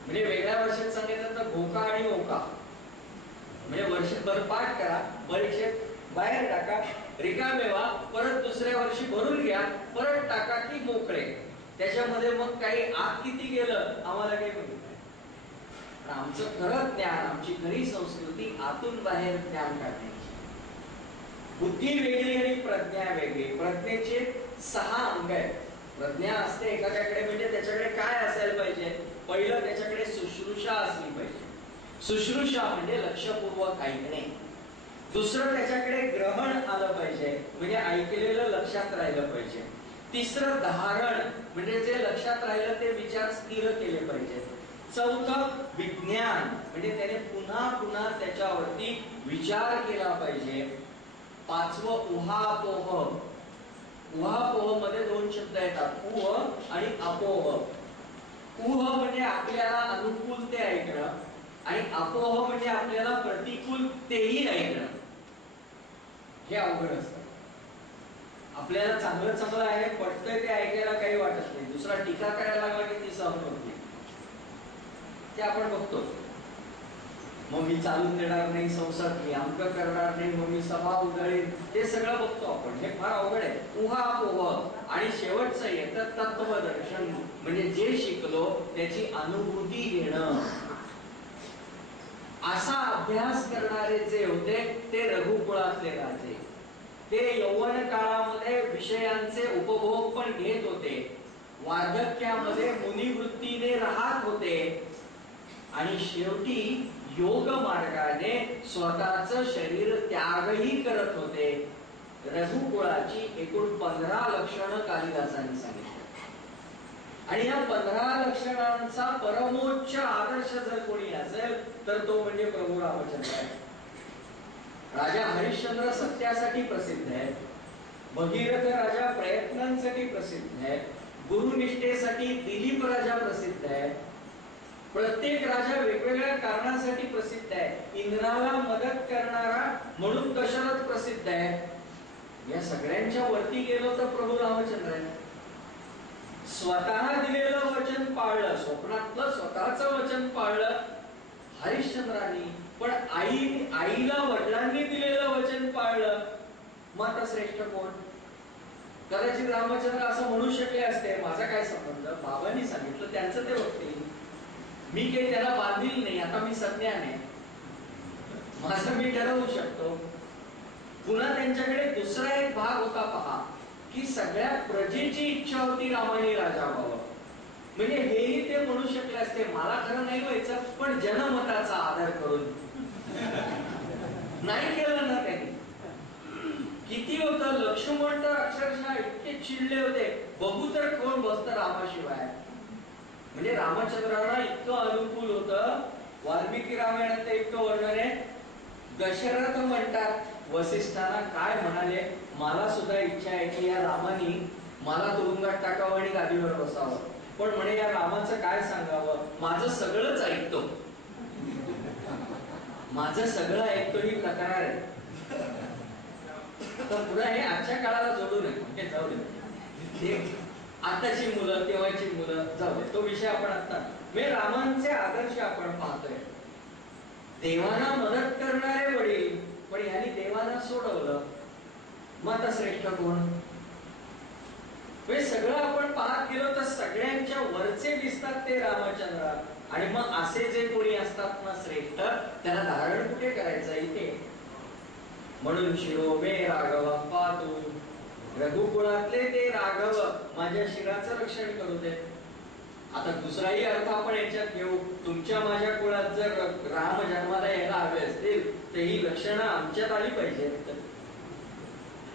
म्हणजे वेगळ्या भाषेत सांगायचं तर घोका आणि ओका. म्हणजे वर्षभर पाठ करा, परीक्षेत बाहेर टाका, रिकामे व्हा, परत दुसऱ्या वर्षी भरून घ्या, परत टाका की मोकळे. त्याच्यामध्ये मग काही आत किती गेलं आम्हाला काही माहिती नाही. आमचं खरं ज्ञान, आमची खरी संस्कृती आतून बाहेर ज्ञान काढण्याची. बुद्धी वेगळी आणि प्रज्ञा वेगळी. प्रज्ञेचे 6 अंग आहेत. प्रज्ञा असते एखाद्याकडे म्हणजे त्याच्याकडे काय असायला पाहिजे. पहिलं त्याच्याकडे शुश्रूषा असली पाहिजे. शुश्रूषा म्हणजे लक्षपूर्वक ऐकणे. दुसरं त्याच्याकडे ग्रहण आलं पाहिजे, म्हणजे ऐकलेलं लक्षात राहिलं पाहिजे. तिसरं धारण, म्हणजे जे लक्षात राहिलं ते विचार स्थिर केले पाहिजे. चौथं विज्ञान, म्हणजे त्याने पुन्हा पुन्हा त्याच्यावरती विचार केला पाहिजे. पाचवं उहापोह. उहापोह मध्ये 2 शब्द येतात, उह आणि अपोह. उह म्हणजे आपल्याला अनुकूल ते ऐकणं, आणि अपोह म्हणजे आपल्याला प्रतिकूल तेही ऐकणं. हे अवघड असतं. आपल्याला चांगलं आहे, पटतंय ते ऐकायला काही वाटत नाही. दुसरा टीका करायला लागला की ती सहन होत नाही. ते आपण बघतो. मग मी चालून देणार नाही संसद, मी अमक करणार नाही, मग मी सभा उधळीन, ते सगळं बघतो आपण. हे फार अवघड आहे. उहापोह आणि शेवटचं येतं तत्वदर्शन, म्हणजे जे शिकलो त्याची अनुभूती घेणं. असा अभ्यास करणारे जे होते ते रघुकुळातले राजे. ते यौवन काळामध्ये विषयांचे उपभोग पण घेत होते, वार्धक्यामध्ये मुनिवृत्तीने राहत होते, आणि शेवटी योग मार्गाने स्वतःचं शरीर त्यागही करत होते. रघुकुळाची एकूण 15 लक्षणं कालिदासांनी सांगितली. आणि या 15 लक्षणांचा परमोच्च आदर्श जर कोणी असेल तर तो म्हणजे प्रभू रामचंद्र आहे. राजा हरिश्चंद्र सत्यासाठी प्रसिद्ध आहे. भगीरथ राजा प्रयत्नांसाठी प्रसिद्ध आहे, गुरुनिष्ठेसाठी दिलीप राजा प्रसिद्ध आहे, प्रत्येक राजा वेगवेगळ्या कारणासाठी प्रसिद्ध आहे. इंद्राला मदत करणारा म्हणून दशरथ प्रसिद्ध आहे. या सगळ्यांच्या वरती गेलो तर प्रभू रामचंद्र आहे. स्वतः दिलेलं वचन पाळलं, स्वप्नातलं स्वतःच वचन पाळलं हरिश्चंद्रांनी, पण आईला वडिलांनी दिलेलं वचन पाळलं. मग आता श्रेष्ठ कोण? कदाचित रामचंद्र असं म्हणू शकले असते, माझा काय संबंध, बाबांनी सांगितलं त्यांचं ते बघतील, मी काही त्याला बांधील नाही, आता मी सज्ञान आहे, माझं मी ठरवू शकतो. पुन्हा त्यांच्याकडे दुसरा एक भाग होता पहा, की सगळ्या प्रजेची इच्छा होती रामाने राजा व्हावं. म्हणजे हेही ते म्हणू शकले असते, मला खरं नाही व्हायचं, पण जनमताचा आदर करून. नाही केलं ना त्यांनी. किती होतं, लक्ष्मण तर अक्षरशः इतके चिडले होते, बघू तर कोण बसतं रामाशिवाय. म्हणजे रामचंद्राला इतकं अनुकूल होतं. वाल्मिकी रामायणात ते इतकं वर्णन आहे. दशरथ म्हणतात वसिष्ठांना, काय म्हणाले, मला सुद्धा इच्छा आहे की या रामानी मला तुरुंगात टाकावं आणि गादीवर बसावं, पण म्हणे या रामाचं काय सांगावं, माझं सगळंच ऐकतो, माझं सगळं ऐकतो, ही तक्रार आहे. तर पुन्हा हे आजच्या काळाला जोडू नये, म्हणजे जाऊ दे, आताची मुलं तेव्हाची मुलं जाऊ दे, तो विषय आपण आता रामांचे आदर्श आपण पाहतोय. देवांना मदत करणारे वडील, पण यांनी देवांना सोडवलं. मग आता श्रेष्ठ कोण? सगळं आपण पाहत गेलो तर सगळ्यांच्या वरचे दिसतात ते रामचंद्र. आणि मग असे जे कोणी असतात ना श्रेष्ठ, त्याला धारण कुठे करायचं इथे. म्हणून शिरोमे राघव पातू, रघुकुळातले ते राघव माझ्या शिराचं रक्षण करू दे. आता दुसराही अर्थ आपण याच्यात घेऊ, तुमच्या माझ्या कुळात जर राम जन्माला यायला हवे असतील तर ही लक्षणं आमच्यात आली पाहिजेत.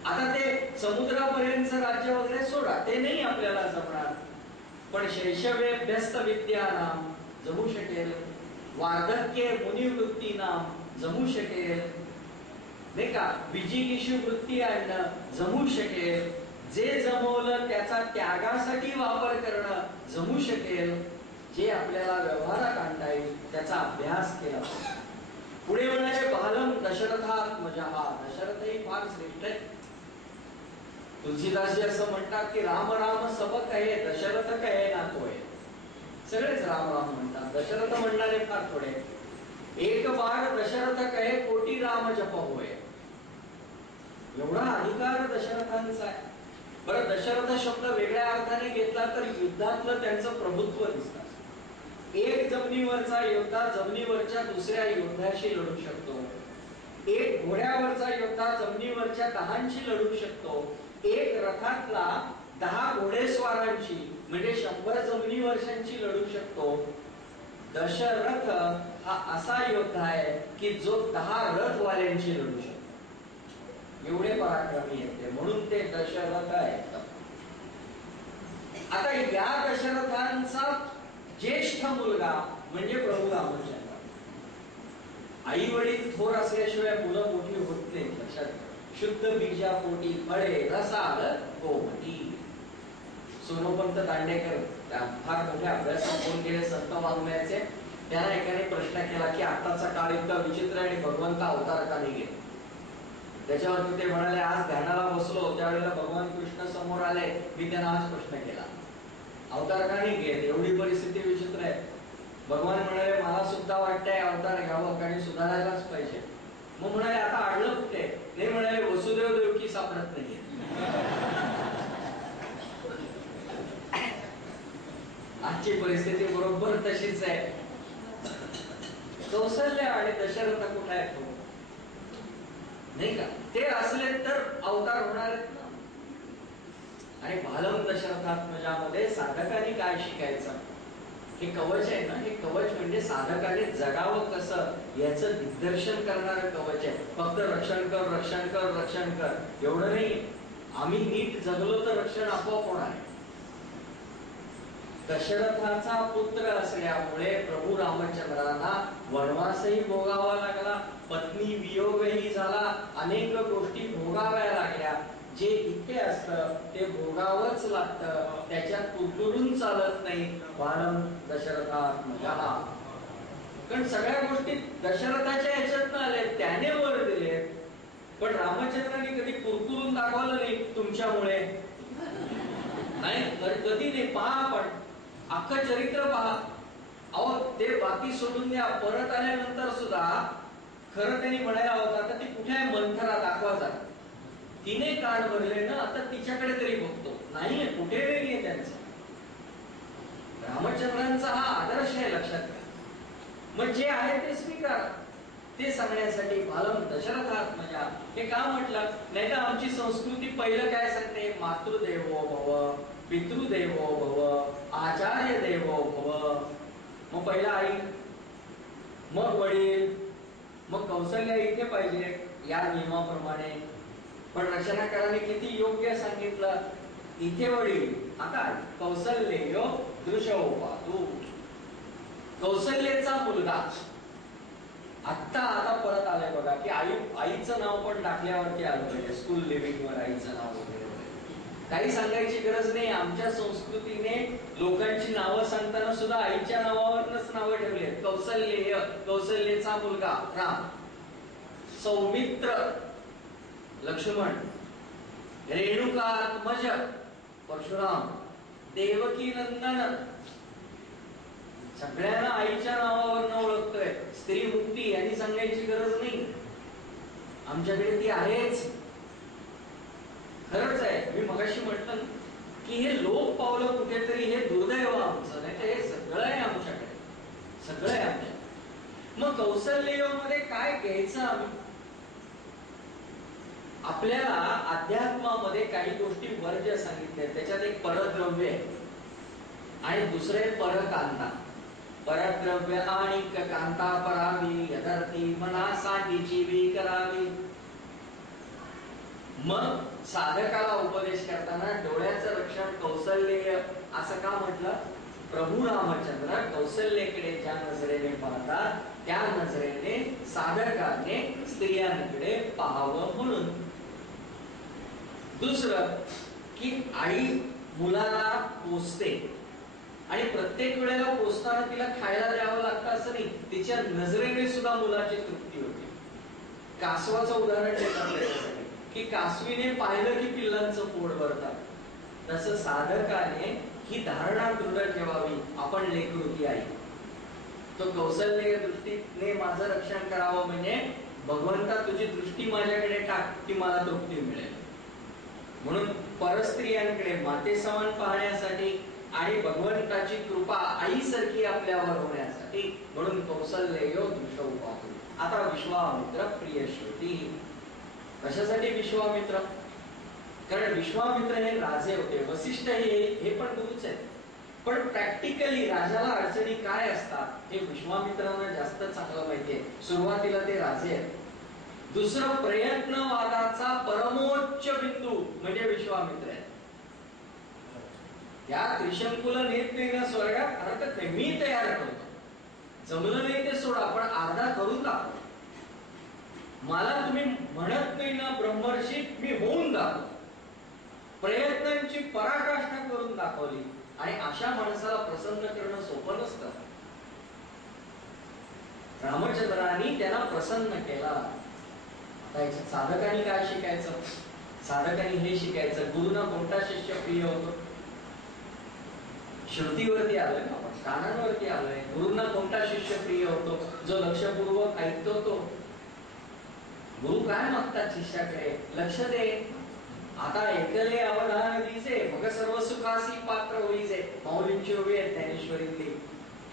आता ते समुद्रापर्यंतचं राज्य वगैरे सोडा, ते नाही आपल्याला जमणार, पण शैशवेभ्यस्त विद्यानाम जमू शकेल, वार्धक्य मुनिवृत्ती नाम जमू शकेल, नाही का, विजिगीषु वृत्ती आणणं जमू शकेल, जे जमवलं त्याचा त्यागासाठी वापर करणं जमू शकेल, जे आपल्याला व्यवहारात आणता येईल त्याचा अभ्यास केला. पुढे म्हणाले बालम दशरथात्मजः, दशरथही फार श्रेष्ठ आहे. तुलसीदासजी असं म्हणतात की राम राम सब कहे, दशरथ कहे ना कोय. सगळेच राम राम म्हणतात, दशरथ म्हणणारे फार थोडे. एक बार दशरथ कहे कोटी राम जप होय. एवढा अधिकार दशरथांचा आहे. बरं, दशरथ शब्द वेगळ्या अर्थाने घेतला तर युद्धातलं त्यांचं प्रभुत्व दिसतं. एक जमिनीवरचा योद्धा जमिनीवरच्या दुसऱ्या योद्ध्याशी लढू शकतो. एक घोड्यावरचा योद्धा जमिनीवरच्या 10 लढू शकतो. एक रथातला 10 घोडेस्वारांची म्हणजे 100 जमिनीवरच्यांची लढू शकतो. दशरथ हा असा योद्धा आहे की जो 10 रथवाल्यांची लढू शकतो. एवढे पराक्रमी आहेत, म्हणून ते दशरथ आहेत. आता या दशरथांचा ज्येष्ठ मुलगा म्हणजे प्रभू रामचंद्र. आई वडील थोर असल्याशिवाय मुलं मोठी होत नाहीत, लक्षात घ्या. शुद्ध बीजा पोटी फळे रसाळ गोमटी. सोनोपंत दांडेकर फार मोठ्या अभ्यासात होऊन गेले संत वाङ्मयाचे. त्यांना एकाने प्रश्न केला की आताचा काळ इतका विचित्र आणि भगवंत अवतार का नाही गेले. त्याच्यावरती ते म्हणाले, आज ध्यानाला बसलो त्यावेळेला भगवान कृष्ण समोर आले, मी त्यांना आज प्रश्न केला अवतार का नाही घेत, एवढी परिस्थिती विचित्र आहे. भगवान म्हणाले, मला सुद्धा वाटतंय अवतार घ्यावं कारण सुधारायलाच पाहिजे. मग म्हणाले, आता आडलं कुठे? नाही म्हणाले, वसुदेव देवकी सापडत नाहीये. आजची परिस्थिती बरोबर तशीच आहे. कौशल्य आणि दशरथ कुठे आहे नाही का? ते असले तर अवतार होणार आहेत ना. आणि बालम दशरथात्मजामध्ये साधकाने काय शिकायचं, हे कवच आहे ना. हे कवच म्हणजे साधकाने जगावं कसं याचं दिग्दर्शन करणारं कवच आहे. फक्त रक्षण कर रक्षण कर रक्षण कर एवढं नाही. आम्ही नीट जगलो तर रक्षण आपोआप होणार आहे. दशरथाचा पुत्र असल्यामुळे प्रभू रामचंद्रांना वनवासही भोगावा लागला, पत्नी वियोगही झाला, अनेक गोष्टी भोगाव्या लागल्या. जे इतके असतं ते भोगावंच लागतं, त्याच्यात कुरकुरून चालत नाही. बालम दशरथात्मजा, कारण सगळ्या गोष्टी दशरथाच्या ह्याच्यातनं आल्या, त्याने वर दिले. पण रामचंद्रांनी कधी कुरकुरून दाखवलं नाही तुमच्यामुळे, नाही कधी नाही. पहा आपण अख्खं चरित्र पहा. अहो ते बाकी सोडून द्या, परत आल्यानंतर सुद्धा खरं त्यांनी म्हणायला होतं आता ती कुठे आहे मंथरा, दाखवा जा. तिने कान भरले ना, आता तिच्याकडे तरी बघतो. नाही कुठे नाहीये त्यांचं. रामचंद्रांचा हा आदर्श आहे, लक्षात घ्या. मग जे आहे ते स्वीकार, ते सांगण्यासाठी बालम दशरथात्मजा हे का म्हटलं. नाही तर आमची संस्कृती पहिलं काय सांगते, मातृदेवो भव, पितृदेवो भव, आचार्य देवो भव. मग पहिला आई, मग वडील, मग कौशल्य इथे पाहिजे या नियमाप्रमाणे. पण रचनाकारांनी किती योग्य सांगितलं, इथे वडील, आता कौशल्य दृशोपातू, कौशल्याचा मुलगा. आता परत आलंय बघा की आईचं नाव पण टाकल्यावरती आलं पाहिजे, स्कूल लिव्हिंग वर आईचं नाव वगैरे. काही सांगायची गरज नाही. आमच्या संस्कृतीने लोकांची नावं सांगताना सुद्धा आईच्या नावावरच नावं ठेवली आहेत. कौशल्य, कौशल्याचा मुलगा राम, सौमित्र लक्ष्मण, रेणुकात्मज परशुराम, देवकी नंदन. सगळ्यांना आईच्या नावावरनं ओळखतोय. स्त्री मुक्ती यांनी सांगायची गरज नाही, आमच्याकडे ती आहेच. खरंच आहे. मी मगाशी म्हटलं की हे लोक पावलं कुठेतरी, हे दुर्दैव आमचं. नाही तर हे सगळं आहे आमच्याकडे, सगळं आहे आमच्याकडे. मग कौशल्यमध्ये काय घ्यायचं आम्ही. आपल्याला अध्यात्मामध्ये काही गोष्टी वर्ज्य सांगितल्या. त्याच्यात एक परद्रव्य आहे आणि दुसरे परकांता. परद्रव्य आणि कांता परावी, यदर्थी मनासाठी जीवी करावी. मग साधकाला उपदेश करताना डोळ्याचं रक्षण कौशल्य असं का म्हटलं. प्रभू रामचंद्र कौशल्यकडे ज्या नजरेने पाहतात त्या नजरेने साधकाने स्त्रियांकडे पाहावं म्हणून. दुसरं की आई मुलाला पोसते आणि प्रत्येक वेळेला पोसताना तिला खायला द्यावं लागतं असं नाही, तिच्या नजरेने सुद्धा मुलाची तृप्ती होते. कासवाचं उदाहरण देतात की कासवीने पाहिलं की पिल्लांचं पोट भरतात, तसं साधकाने ही धारणा दृढ ठेवावी, आपण लेकरूती आई. तो कौशल्य दृष्टीने माझं रक्षण करावं म्हणजे भगवंता तुझी दृष्टी माझ्याकडे टाक की मला तृप्ती मिळेल. म्हणून परस्त्रियांकडे माते समान पाहण्यासाठी आणि भगवंताची कृपा आईसारखी आपल्यावर होण्यासाठी, म्हणून कौशल्य दृश्य पाहतो. आता विश्वामित्र प्रिय श्रुती. कशासाठी विश्वामित्र. कारण विश्वामित्र हे राजे होते, वसिष्ठ हे पण गुरुच आहेत. पण प्रॅक्टिकली राजाला अडचणी काय असतात हे विश्वामित्रांना जास्त चांगलं माहितीये. सुरुवातीला ते राजे आहेत. दुसरं प्रयत्नवादाचा परमोच्च बिंदू म्हणजे विश्वामित्र आहे. या त्रिशंकुल नेत नाही ना स्वर्गात, हरकत नाही, मी तयार करतो. जमलं नाही ते सोडा, पण अर्धा करून दाखव. मला तुम्ही म्हणत नाही ना ब्रह्मर्षी, मी होऊन दाखव. प्रयत्नांची पराकाष्ठा करून दाखवली आणि अशा माणसाला प्रसन्न करणं सोपं नसतं. रामचंद्रांनी त्यांना प्रसन्न केला. साधकांनी काय शिकायचं. साधकांनी हे शिकायचं, गुरुना कोणता शिष्य प्रिय होतो. श्रुतीवरती आलोय ना आपण, कानांवरती आलोय. गुरुना कोणता शिष्य प्रिय होतो, जो लक्षपूर्वक ऐकतो तो. गुरु काय मागतात शिष्याकडे, लक्ष दे. आता ऐकले अवधान दिसे, मग सर्व सुखासी पात्र होईचे. माऊलींची ओवी आहे ज्ञानेश्वरीतली.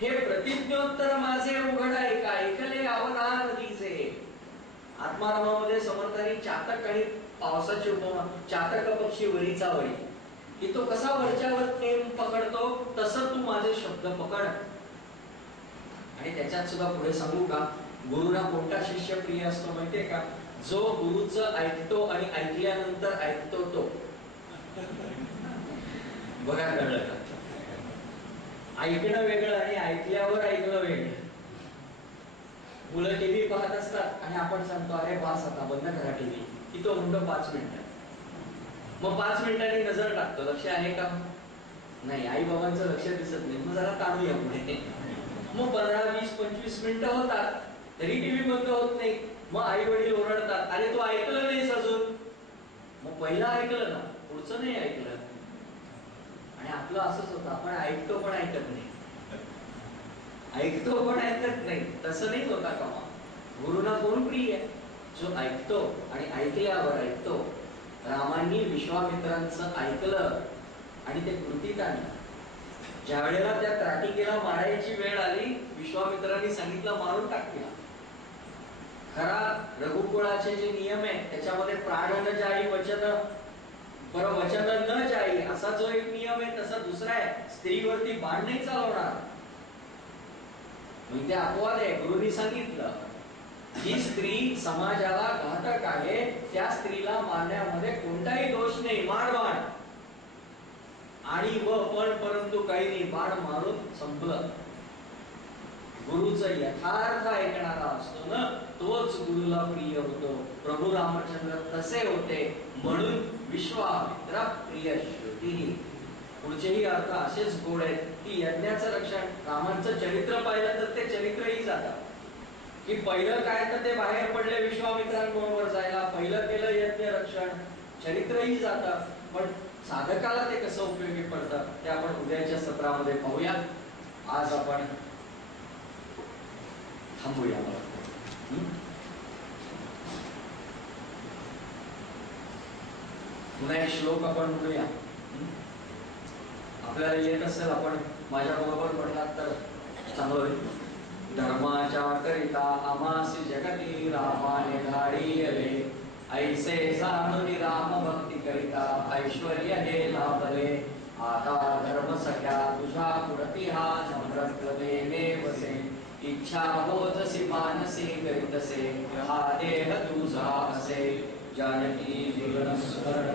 हे प्रतिज्ञोत्तर माझे उघड ऐका, ऐकले अवधान दिसे. आत्मारामामध्ये समर्थांनी चातक आणि पावसाची उपमा, चातक पक्षी वरीचा वरी, की तो कसा वरच्यावर थेंब पकडतो तसं तू माझे शब्द पकड. आणि त्याच्यात सुद्धा पुढे सांगू का, गुरुना कोणता शिष्य प्रिय असतो माहितीये का, जो गुरुचं ऐकतो आणि ऐकल्यानंतर ऐकतो तो. बघा कळलं का. ऐकणं वेगळं आणि ऐकल्यावर ऐकलं वेगळं. मुलं टीव्ही पाहत असतात आणि आपण सांगतो अरे बास आता बंद करा टीव्ही, की तो म्हणतो 5 मिनिटं. मग 5 मिनिटांनी नजर टाकतो, लक्ष आहे का? नाही. आई बाबांचं लक्ष दिसत नाही, मग जरा ताणूया पुढे. मग 15, 20, 25 मिनिटं होतात तरी टीव्ही बंद होत नाही. मग आई वडील ओरडतात, अरे तू ऐकलं नाहीस अजून. मग पहिला ऐकलं ना, पुढचं नाही ऐकलं. आणि आपलं असंच होतं, आपण ऐकतो पण ऐकत नाही, ऐकतो पण ऐकत नाही. तसं नाही होता कामा. गुरुना कोण प्रिय आहे? जो ऐकतो आणि ऐकल्यावर ऐकतो. रामांनी विश्वामित्रांचं ऐकलं आणि ते कृतीत आणलं. ज्या वेळेला त्या त्राटिकेला मारायची वेळ आली, विश्वामित्रांनी सांगितलं मारून टाकूया. खरा रघुकुळाचे जे नियम आहेत त्याच्यामध्ये प्राण न जाई वचन, बरं वचन न जाई असा जो एक नियम आहे, तसा दुसरा आहे, स्त्रीवरती बाण नाही चालवणार. म्हणजे अपवाद आहे. गुरुनी सांगितलं, जी स्त्री समाजाला घातक आहे त्या स्त्रीला मारण्यामध्ये कोणताही दोष नाही, मार बाण. आणि पण परंतु काही नाही, बाण मारून संपलं. गुरुचं यथार्थ ऐकणारा असतो ना, तोच गुरुला प्रिय होतो. प्रभू रामचंद्र तसे होते, म्हणून विश्वामित्र प्रिय श्रुती. पुढचेही अर्थ असेच गोड आहेत की यज्ञाचं रक्षण, रामांचं चरित्र पाहिलं तर ते चरित्रही जातं. की पहिलं काय तर ते बाहेर पडले विश्वामित्रांबरोबर जायला, पहिलं केलं यज्ञ रक्षण, चरित्रही जातं. पण साधकाला ते कसं उपयोगी पडतं ते आपण उद्याच्या सत्रामध्ये पाहूया. आज आपण थांबूया. पुन्हा एक श्लोक आपण बोलूया. आपल्याला येत असेल, आपण माझ्या बरोबर पडलात तर चांगलं होईल. धर्माच्या करिता आमासी जगती रामाने धाडिले, ऐसे जाणूनी राम भक्ती करिता ऐश्वर्य हे लाभले. आता धर्म सख्या तुझ्या पुरती हा नम्रत्वे वसे, इच्छा होतसी मानसी करीतसे हा देह तुझा असे. जानकी जीवन स्मरण